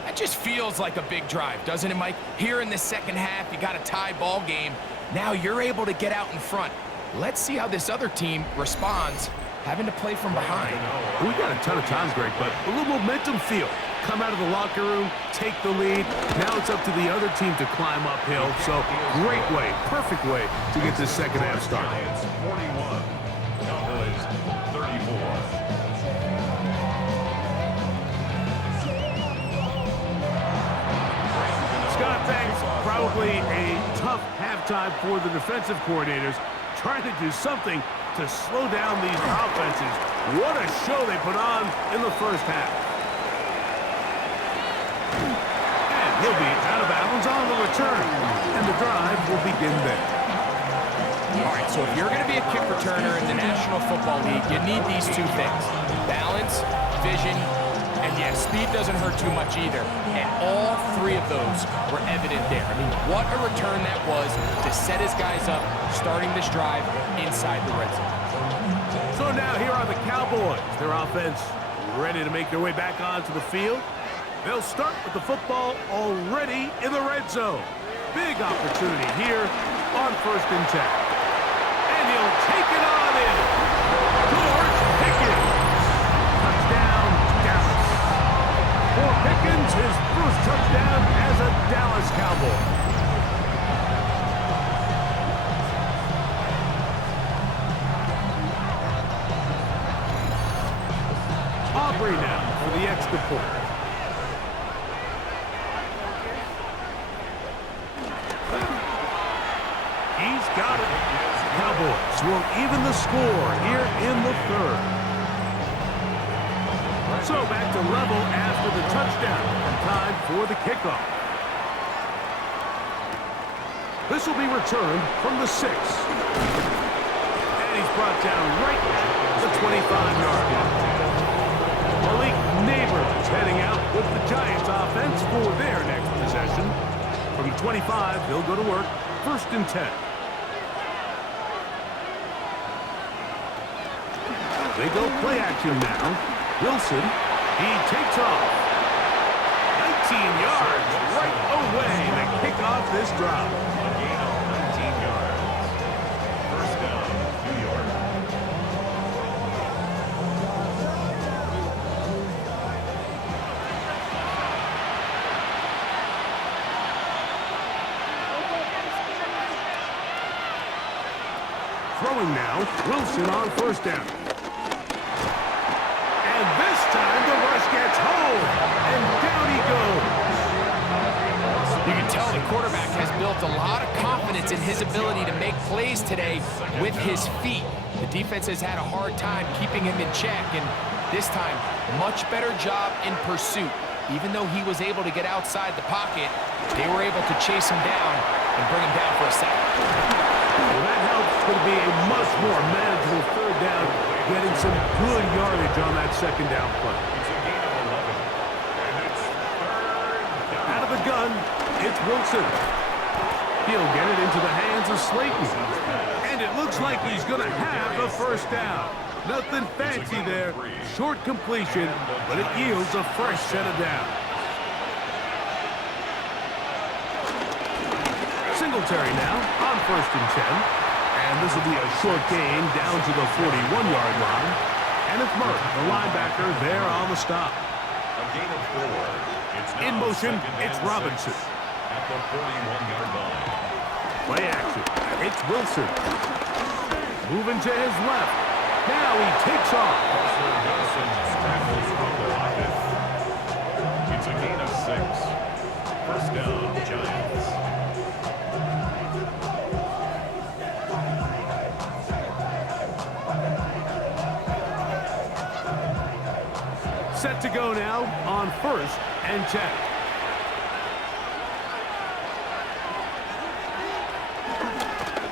That just feels like a big drive, doesn't it, Mike? Here in the 2nd half, you got a tie ball game. Now you're able to get out in front. Let's see how this other team responds, having to play from behind. We got a ton of time, Greg, but a little momentum feel. Come out of the locker room, take the lead. Now it's up to the other team to climb uphill. So great way, perfect way to get this 2nd half started. Giants 41, Cowboys 34. Scott, thanks. Probably a tough halftime for the defensive coordinators, trying to do something to slow down these offenses. What a show they put on in the first half. And he'll be out of bounds on the return, and the drive will begin there. All right, so if you're going to be a kick returner in the National Football League, you need these 2 things: balance, vision, and yes, speed doesn't hurt too much either. And all 3 of those were evident there. I mean, what a return that was to set his guys up, starting this drive inside the red zone. So now here are the Cowboys. Their offense ready to make their way back onto the field. They'll start with the football already in the red zone. Big opportunity here on 1st and 10. And he'll take it on in. George Pickens. Touchdown, Dallas. For Pickens, his first touchdown as a Dallas Cowboy. Aubrey now for the extra point. He's got it. Cowboys will even the score here in the 3rd. So back to level after the touchdown. Time for the kickoff. This will be returned from the 6. And he's brought down right at the 25-yard line. Malik Neighbors heading out with the Giants offense for their next possession. From 25, they'll go to work. 1st and 10. They go play action now. Wilson, he takes off. 19 yards right away to kick off this drive. A gain of 19 yards. First down, New York. Throwing now, Wilson on 1st down. And this time the rush gets home, and down he goes. You can tell the quarterback has built a lot of confidence in his ability to make plays today with his feet. The defense has had a hard time keeping him in check, and this time, much better job in pursuit. Even though he was able to get outside the pocket, they were able to chase him down and bring him down for a sack. Well, that helps. It's going to be a much more manageable 3rd down, getting some good yardage on that 2nd down play. It's a gain of 11. And a It's Wilson. He'll get it into the hands of Slayton. And it looks like he's going to have the first down. Nothing fancy there. Short completion, but it yields a fresh set of downs. Singletary now on 1st and 10. And this will be a short gain down to the 41-yard line. And it's Murray, the linebacker, there on the stop. A gain of 4. It's now In motion, it's 2nd and Robinson. 6 at the 41-yard line. Play action. It's Wilson. Moving to his left. Now he takes off. Wilson scrambles from the pocket. It's a gain of 6. First down, Giants. Set to go now on 1st and 10.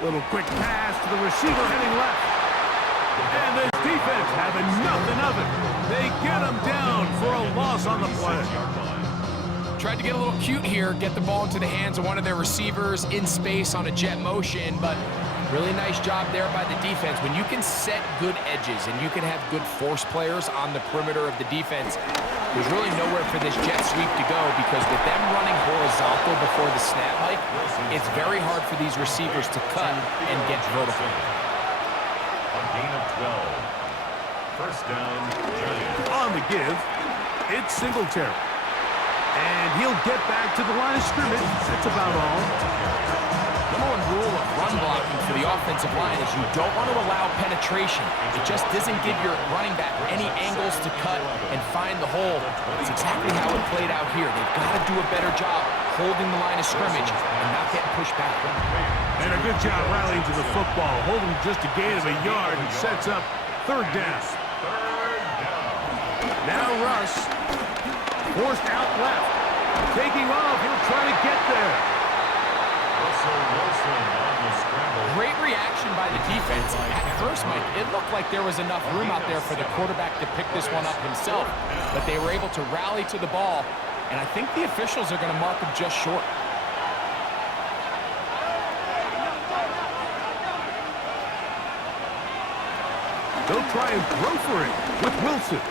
Little quick pass to the receiver heading left. And this defense having nothing of it. They get him down for a loss on the play. Tried to get a little cute here, get the ball into the hands of one of their receivers in space on a jet motion, but really nice job there by the defense. When you can set good edges and you can have good force players on the perimeter of the defense, there's really nowhere for this jet sweep to go because with them running horizontal before the snap, Mike, it's very hard for these receivers to cut and get vertical. A gain of 12. First down, Giants. On the give, it's Singletary. And he'll get back to the line of scrimmage. That's about all. Number one rule of run blocking for the offensive line is you don't want to allow penetration. It just doesn't give your running back any angles to cut and find the hole. It's exactly how it played out here. They've got to do a better job holding the line of scrimmage and not getting pushed back. And a good job rallying to the football. Holding just a gain of a yard and sets up 3rd down. Now Russ. Forced out left. Taking off. He'll try to get there. Great reaction by the defense. At first, Mike, it looked like there was enough room out there for the quarterback to pick this one up himself, but they were able to rally to the ball, and I think the officials are going to mark him just short. They'll try and throw for it with Wilson.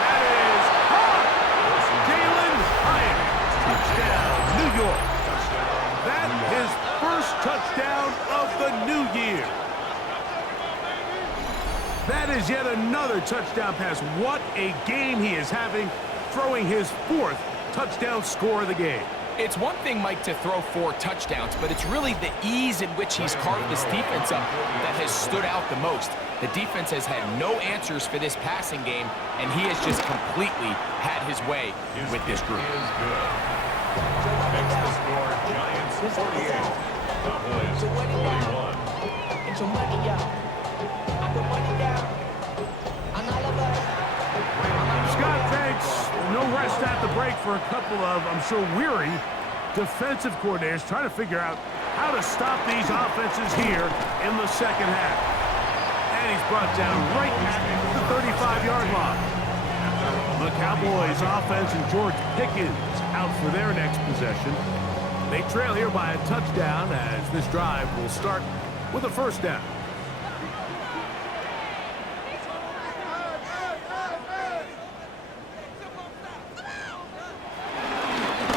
That is caught. Jalen Hyatt. Touchdown, New York. That his first touchdown of the new year. That is yet another touchdown pass. What a game he is having, throwing his 4th touchdown score of the game. It's one thing, Mike, to throw 4 touchdowns, but it's really the ease in which he's carved this defense up that has stood out the most. The defense has had no answers for this passing game, and he has just completely had his way with this group. Makes the score Giants 48. Cowboys 41. Scott, thanks. No rest at the break for a couple of, I'm sure, weary defensive coordinators trying to figure out how to stop these offenses here in the second half. And he's brought down right at the 35-yard line. The Cowboys offense and George Pickens out for their next possession. They trail here by a touchdown as this drive will start with a first down.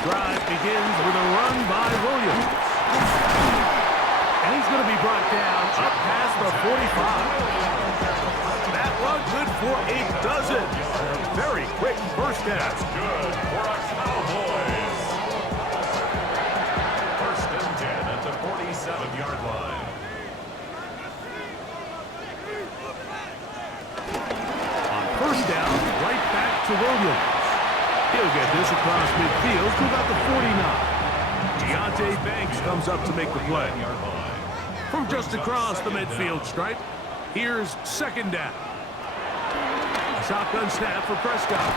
Drive begins with a run by Williams. And he's going to be brought down up past the 45. That one good for a dozen. Very quick first down. That's good for a Cowboys. First and 10 at the 47-yard line. On first down, right back to Williams. He'll get this across midfield to about the 49. Deontay Banks comes up to make the play. From just across the midfield stripe, here's second down. Shotgun snap for Prescott.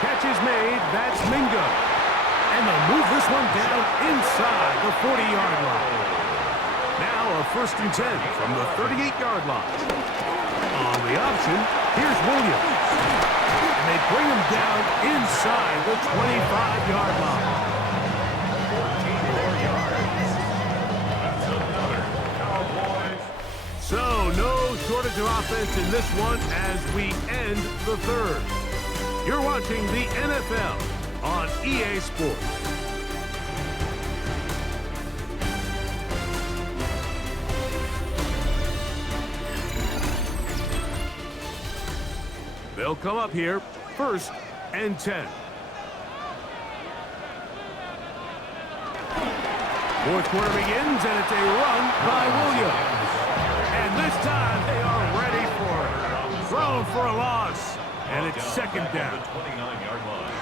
Catch is made. That's Mingo. And they'll move this one down inside the 40-yard line. Now a first and 10 from the 38-yard line. On the option, here's Williams. they bring him down inside the 25-yard line. 14 more yards. That's another Cowboys. So, no shortage of offense in this one as we end the third. You're watching the NFL on EA Sports. They'll come up here, 1st and 10. Fourth quarter begins, and it's a run by Williams. And this time, they are ready for it. Thrown for a loss, and it's 2nd down. 29-yard line.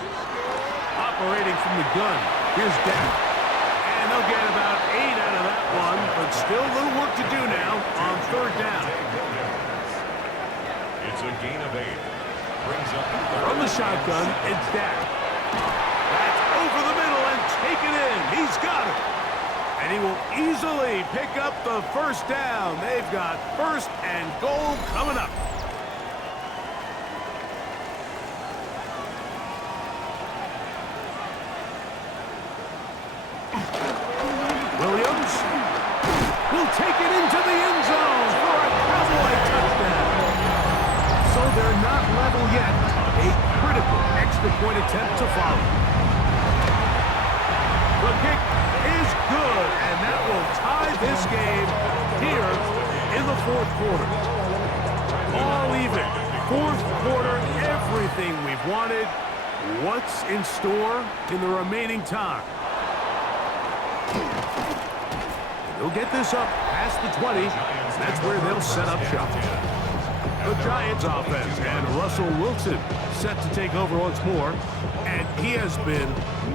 Operating from the gun, here's Dak. And they'll get about 8 out of that one, but still a little work to do now on 3rd down. It's a gain of 8. Brings up From the shotgun, it's Dak. That's over the middle and taken in. He's got it. And he will easily pick up the 1st down. They've got 1st and goal coming up. Williams will take it into the end zone for a Cowboy touchdown. So they're not level yet. A critical extra point attempt to follow. The kick is good, and that will tie this game here in the 4th quarter. All even. 4th quarter, everything we've wanted. What's in store in the remaining time? They'll get this up past the 20. That's where they'll set up shop. The Giants offense and Russell Wilson set to take over once more. And he has been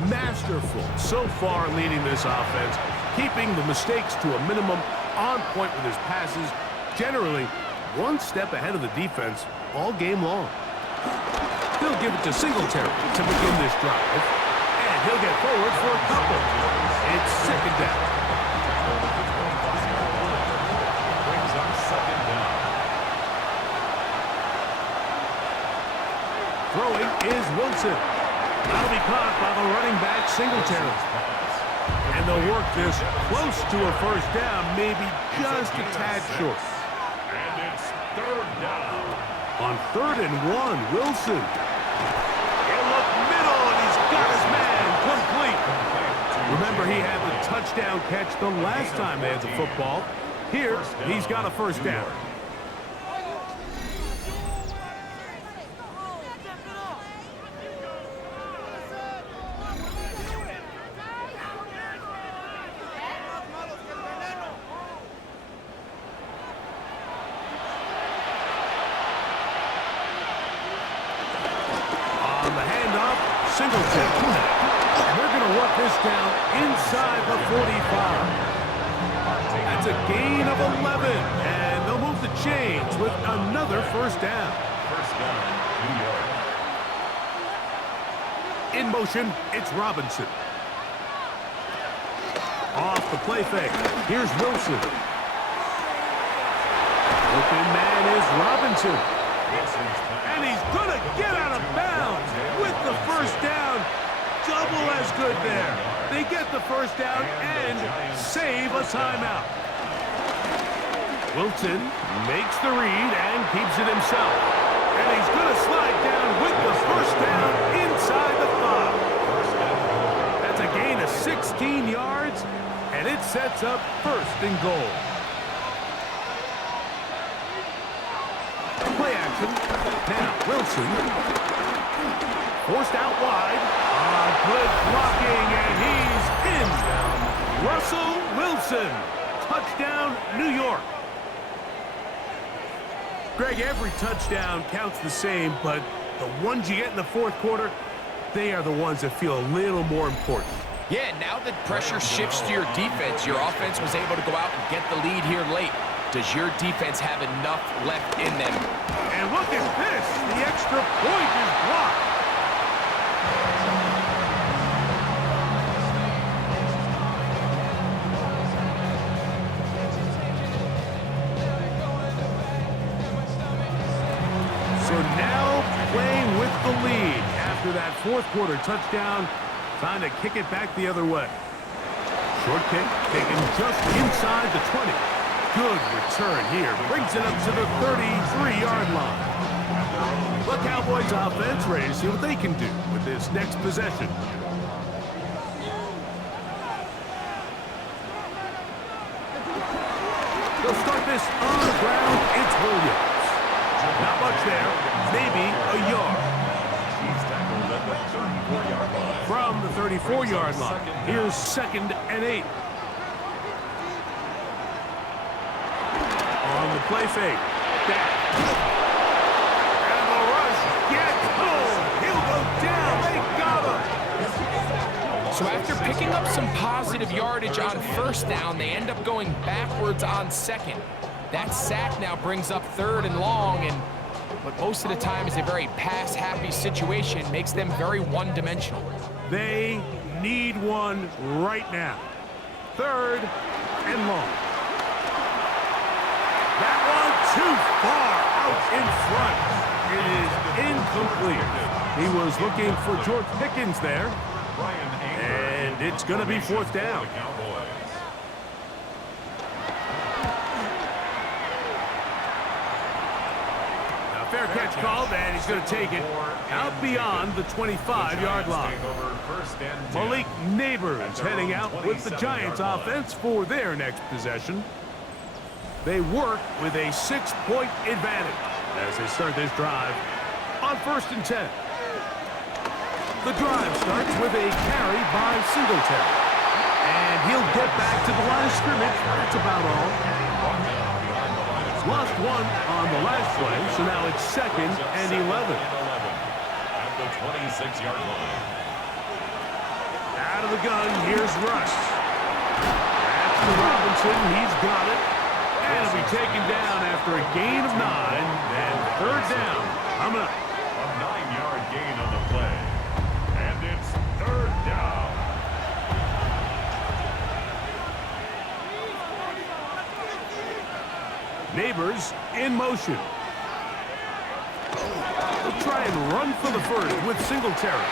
masterful so far leading this offense, keeping the mistakes to a minimum, on point with his passes, generally one step ahead of the defense all game long. They'll give it to Singletary to begin this drive. And he'll get forward for a couple. It's 2nd down. brings up 2nd down. Throwing is Wilson. That'll be caught by the running back Singletary. And they'll work this close to a 1st down, maybe just a tad short. And it's 3rd down. On 3rd and 1, Wilson. He'll look middle, and he's got his man complete. Remember, he had the touchdown catch the last time they had the football. Here, he's got a 1st down. On the handoff, Singleton. And they're going to work this down inside the 45. That's a gain of 11, and they'll move the chains with another 1st down. 1st down, New York. In motion, it's Robinson. Off the play fake. Here's Wilson. Open man is Robinson. And he's going to get out of bounds with the 1st down. Double as good there. They get the 1st down and save a timeout. Wilson makes the read and keeps it himself. And he's going to slide down with the 1st down inside the 5. That's a gain of 16 yards, and it sets up 1st and goal. Play action. Now, Wilson. Forced out wide. Good blocking, and he's in. Russell Wilson. Touchdown, New York. Greg, every touchdown counts the same, but the ones you get in the 4th quarter, they are the ones that feel a little more important. Yeah, now that pressure shifts to your defense, your offense was able to go out and get the lead here late. Does your defense have enough left in them? And look at this. The extra point is blocked. So now playing with the lead. after that fourth quarter touchdown. Time to kick it back the other way. Short kick taken just inside the 20. Good return here. Brings it up to the 33-yard line. The Cowboys offense ready to see what they can do with this next possession. They'll start this on the ground. It's Williams. Not much there. Maybe a yard. From the 34-yard line. Here's 2nd and 8. On the play fake. And the rush gets home. He'll go down. They got him. So after picking up some positive yardage on first down, they end up going backwards on second. That sack now brings up 3rd and long, and what most of the time is a very pass-happy situation makes them very one-dimensional. They need one right now. 3rd and long. That one too far out in front. It is incomplete. He was looking for George Pickens there. And it's going to be 4th down. Now fair catch called, and he's going to take it out beyond the 25-yard line. Malik Neighbors heading out with the Giants offense for their next possession. They work with a 6-point advantage as they start this drive on 1st and 10. The drive starts with a carry by Singletary. And he'll get back to the line of scrimmage. That's about all. Lost one on the last play, so now it's 2nd and 11. At the 26-yard line. Out of the gun, here's Russ. That's to Robinson. He's got it. And he'll be taken down after a gain of 9. And 3rd down coming up. A 9-yard gain on the play. And it's 3rd down. Neighbors in motion. They'll try and run for the first with Singletary.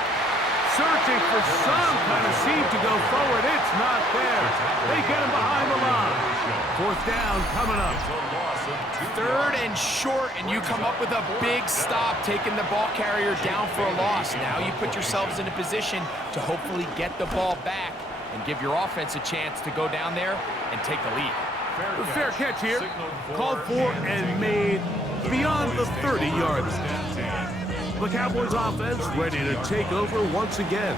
Searching for some kind of seam to go forward. It's not there. They get him behind the line. 4th down coming up. 3rd and short, and you come up with a big stop, taking the ball carrier down for a loss. Now you put yourselves in a position to hopefully get the ball back and give your offense a chance to go down there and take the lead. The fair catch here, called for and made beyond the 30-yard line. The Cowboys offense ready to take over once again.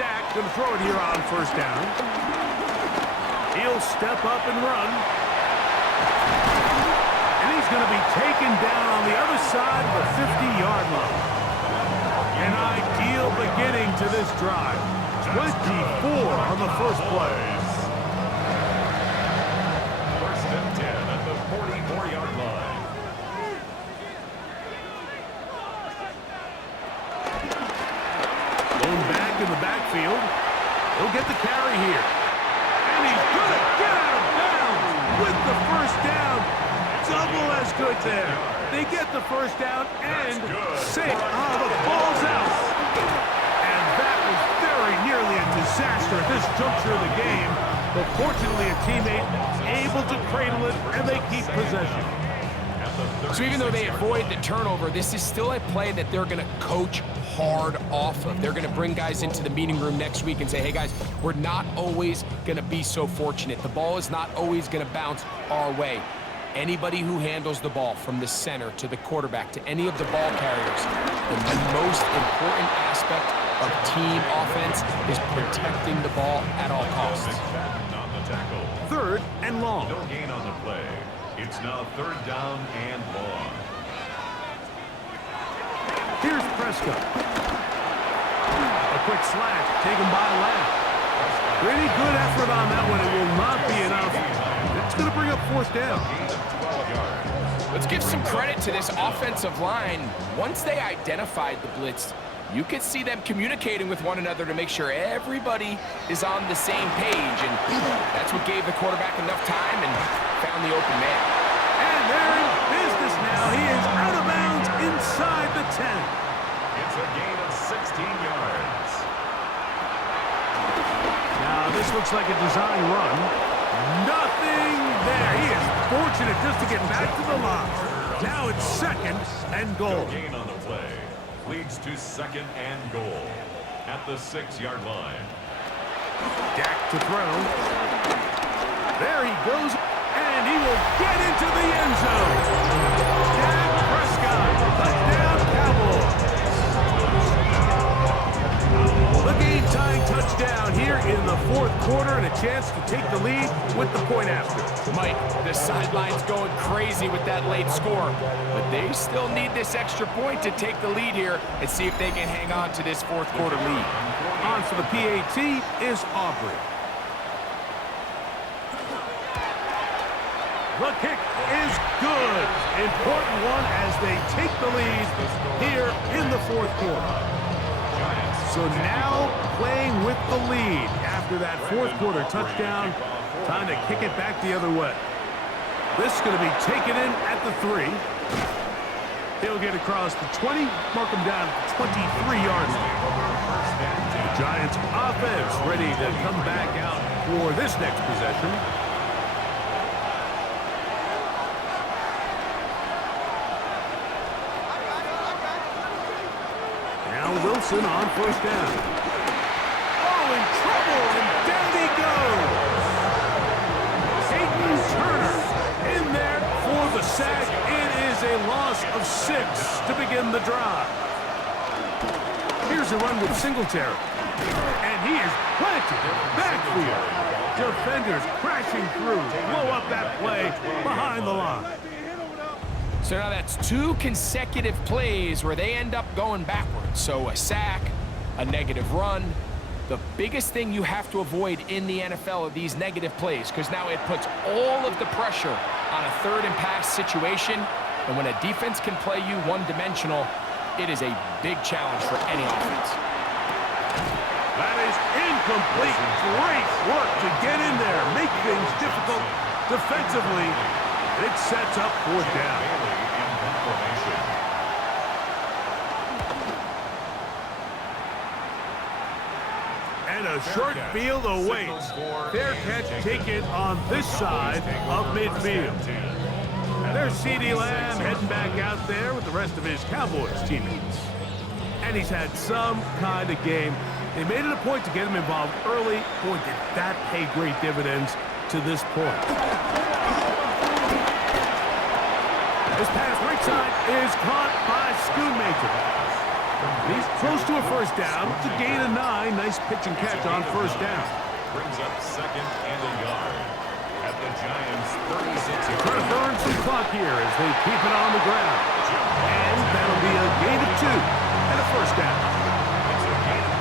Dak going to throw it here on 1st down. He'll step up and run. And he's going to be taken down on the other side of the 50-yard line. An ideal beginning to this drive. 24 on the first play. 1st and 10 at the 44-yard line. Going back in the backfield. He'll get the carry here. And he's going to get out of bounds with the 1st down. Double as good there. They get the 1st down and safe. Oh, the ball's out. And that was very nearly a disaster at this juncture of the game. But fortunately, a teammate able to cradle it, and they keep possession. So even though they avoid the turnover, this is still a play that they're going to coach hard off of. They're going to bring guys into the meeting room next week and say, hey guys, we're not always going to be so fortunate. The ball is not always going to bounce our way. Anybody who handles the ball from the center to the quarterback to any of the ball carriers, the most important aspect of team offense is protecting the ball at all costs. 3rd and long. No gain on the play. It's now 3rd down and long. Here's Prescott. A quick slant taken by Lamb. Pretty good effort on that one. It will not be enough. It's going to bring up 4th down. Let's give some credit to this offensive line. Once they identified the blitz, you could see them communicating with one another to make sure everybody is on the same page, and that's what gave the quarterback enough time and found the open man. And they're in business now. He is out inside the 10. It's a gain of 16 yards. Now, this looks like a design run. Nothing there. He is fortunate just to get back to the line. Now it's second and goal. No gain on the play. Leads to second and goal at the 6-yard line. Dak to throw. There he goes, and he will get into the end zone. Dak Prescott, touchdown Cowboys. The game-tying touchdown here in the fourth quarter, and a chance to take the lead with the point after. Mike, the sideline's going crazy with that late score, but they still need this extra point to take the lead here and see if they can hang on to this fourth quarter lead. On for the PAT is Aubrey. The kick is good. Important one as they take the lead here in the fourth quarter. So now playing with the lead after that fourth quarter touchdown. Time to kick it back the other way. This is going to be taken in at the 3. He'll get across the 20, mark him down at the 23-yard line. The Giants offense ready to come back out for this next possession. Now Wilson on first down. Oh, in trouble, and down he goes. Peyton Turner in there for the sack. It is a loss of 6 to begin the drive. Here's a run with Singletary. And he is planted. Backfield. Defenders crashing through. Blow up that play behind the line. So now that's 2 consecutive plays where they end up going backwards. So a sack, a negative run. The biggest thing you have to avoid in the NFL are these negative plays, because now it puts all of the pressure on a third and pass situation. And when a defense can play you one-dimensional, it is a big challenge for any offense. That is incomplete. Great work to get in there, make things difficult defensively. It sets up fourth down. And a short field awaits. Fair catch taken on this side of midfield. There's CeeDee Lamb heading back out there with the rest of his Cowboys teammates. And he's had some kind of game. They made it a point to get him involved early. Boy, did that pay great dividends to this point. This pass right side is caught by Schoonmaker. He's close to a first down. It's a gain of 9. Nice pitch and catch on first down. Brings up second and a yard at the Giants' 36. Trying to burn some clock here as they keep it on the ground. And that'll be a gain of 2 and a first down. It's a gain of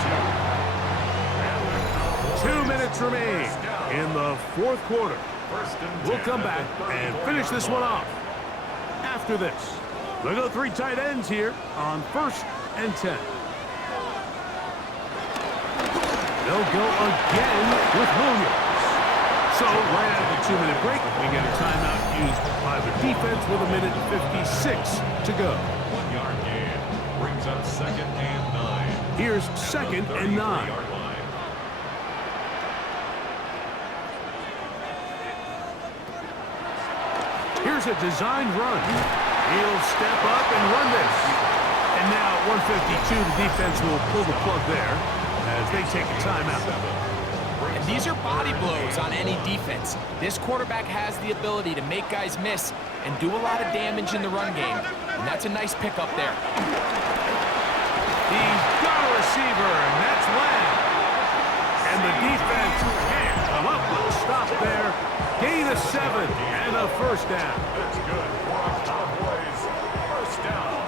2. 2 minutes remain in the fourth quarter. We'll come back and finish this one off after this. They'll go 3 tight ends here on first and 10. They'll go again with Williams. So right out of the 2-minute break, we get a timeout used by the defense with a minute and 56 to go. 1-yard gain brings up second and 9. Here's second and 9. Here's a designed run. He'll step up and run this. And now at 152, the defense will pull the plug there as they take a timeout. And these are body blows on any defense. This quarterback has the ability to make guys miss and do a lot of damage in the run game. And that's a nice pickup there. He's got a receiver, and that's Lamb. And the defense can't come up with a stop there. Gain of 7 and a first down. That's good for a Cowboys first down.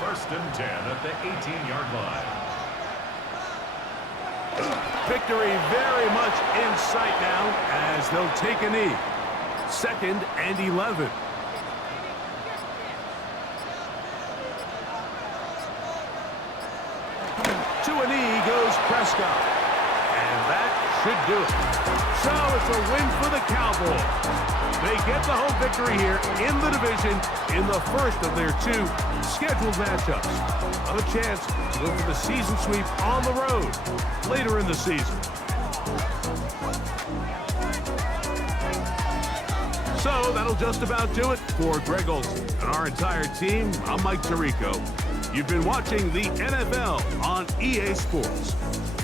First and 10 at the 18-yard line. Victory very much in sight now as they'll take a knee. Second and 11. To a knee goes Prescott. And that should do it. So it's a win for the Cowboys. They get the home victory here in the division in the first of their 2 scheduled matchups. A chance to go for the season sweep on the road later in the season. So that'll just about do it for Greg Olsen and our entire team. I'm Mike Tirico. You've been watching the NFL on EA Sports.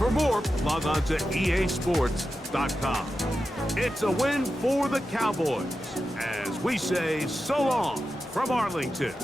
For more, log on to easports.com. It's a win for the Cowboys as we say so long from Arlington.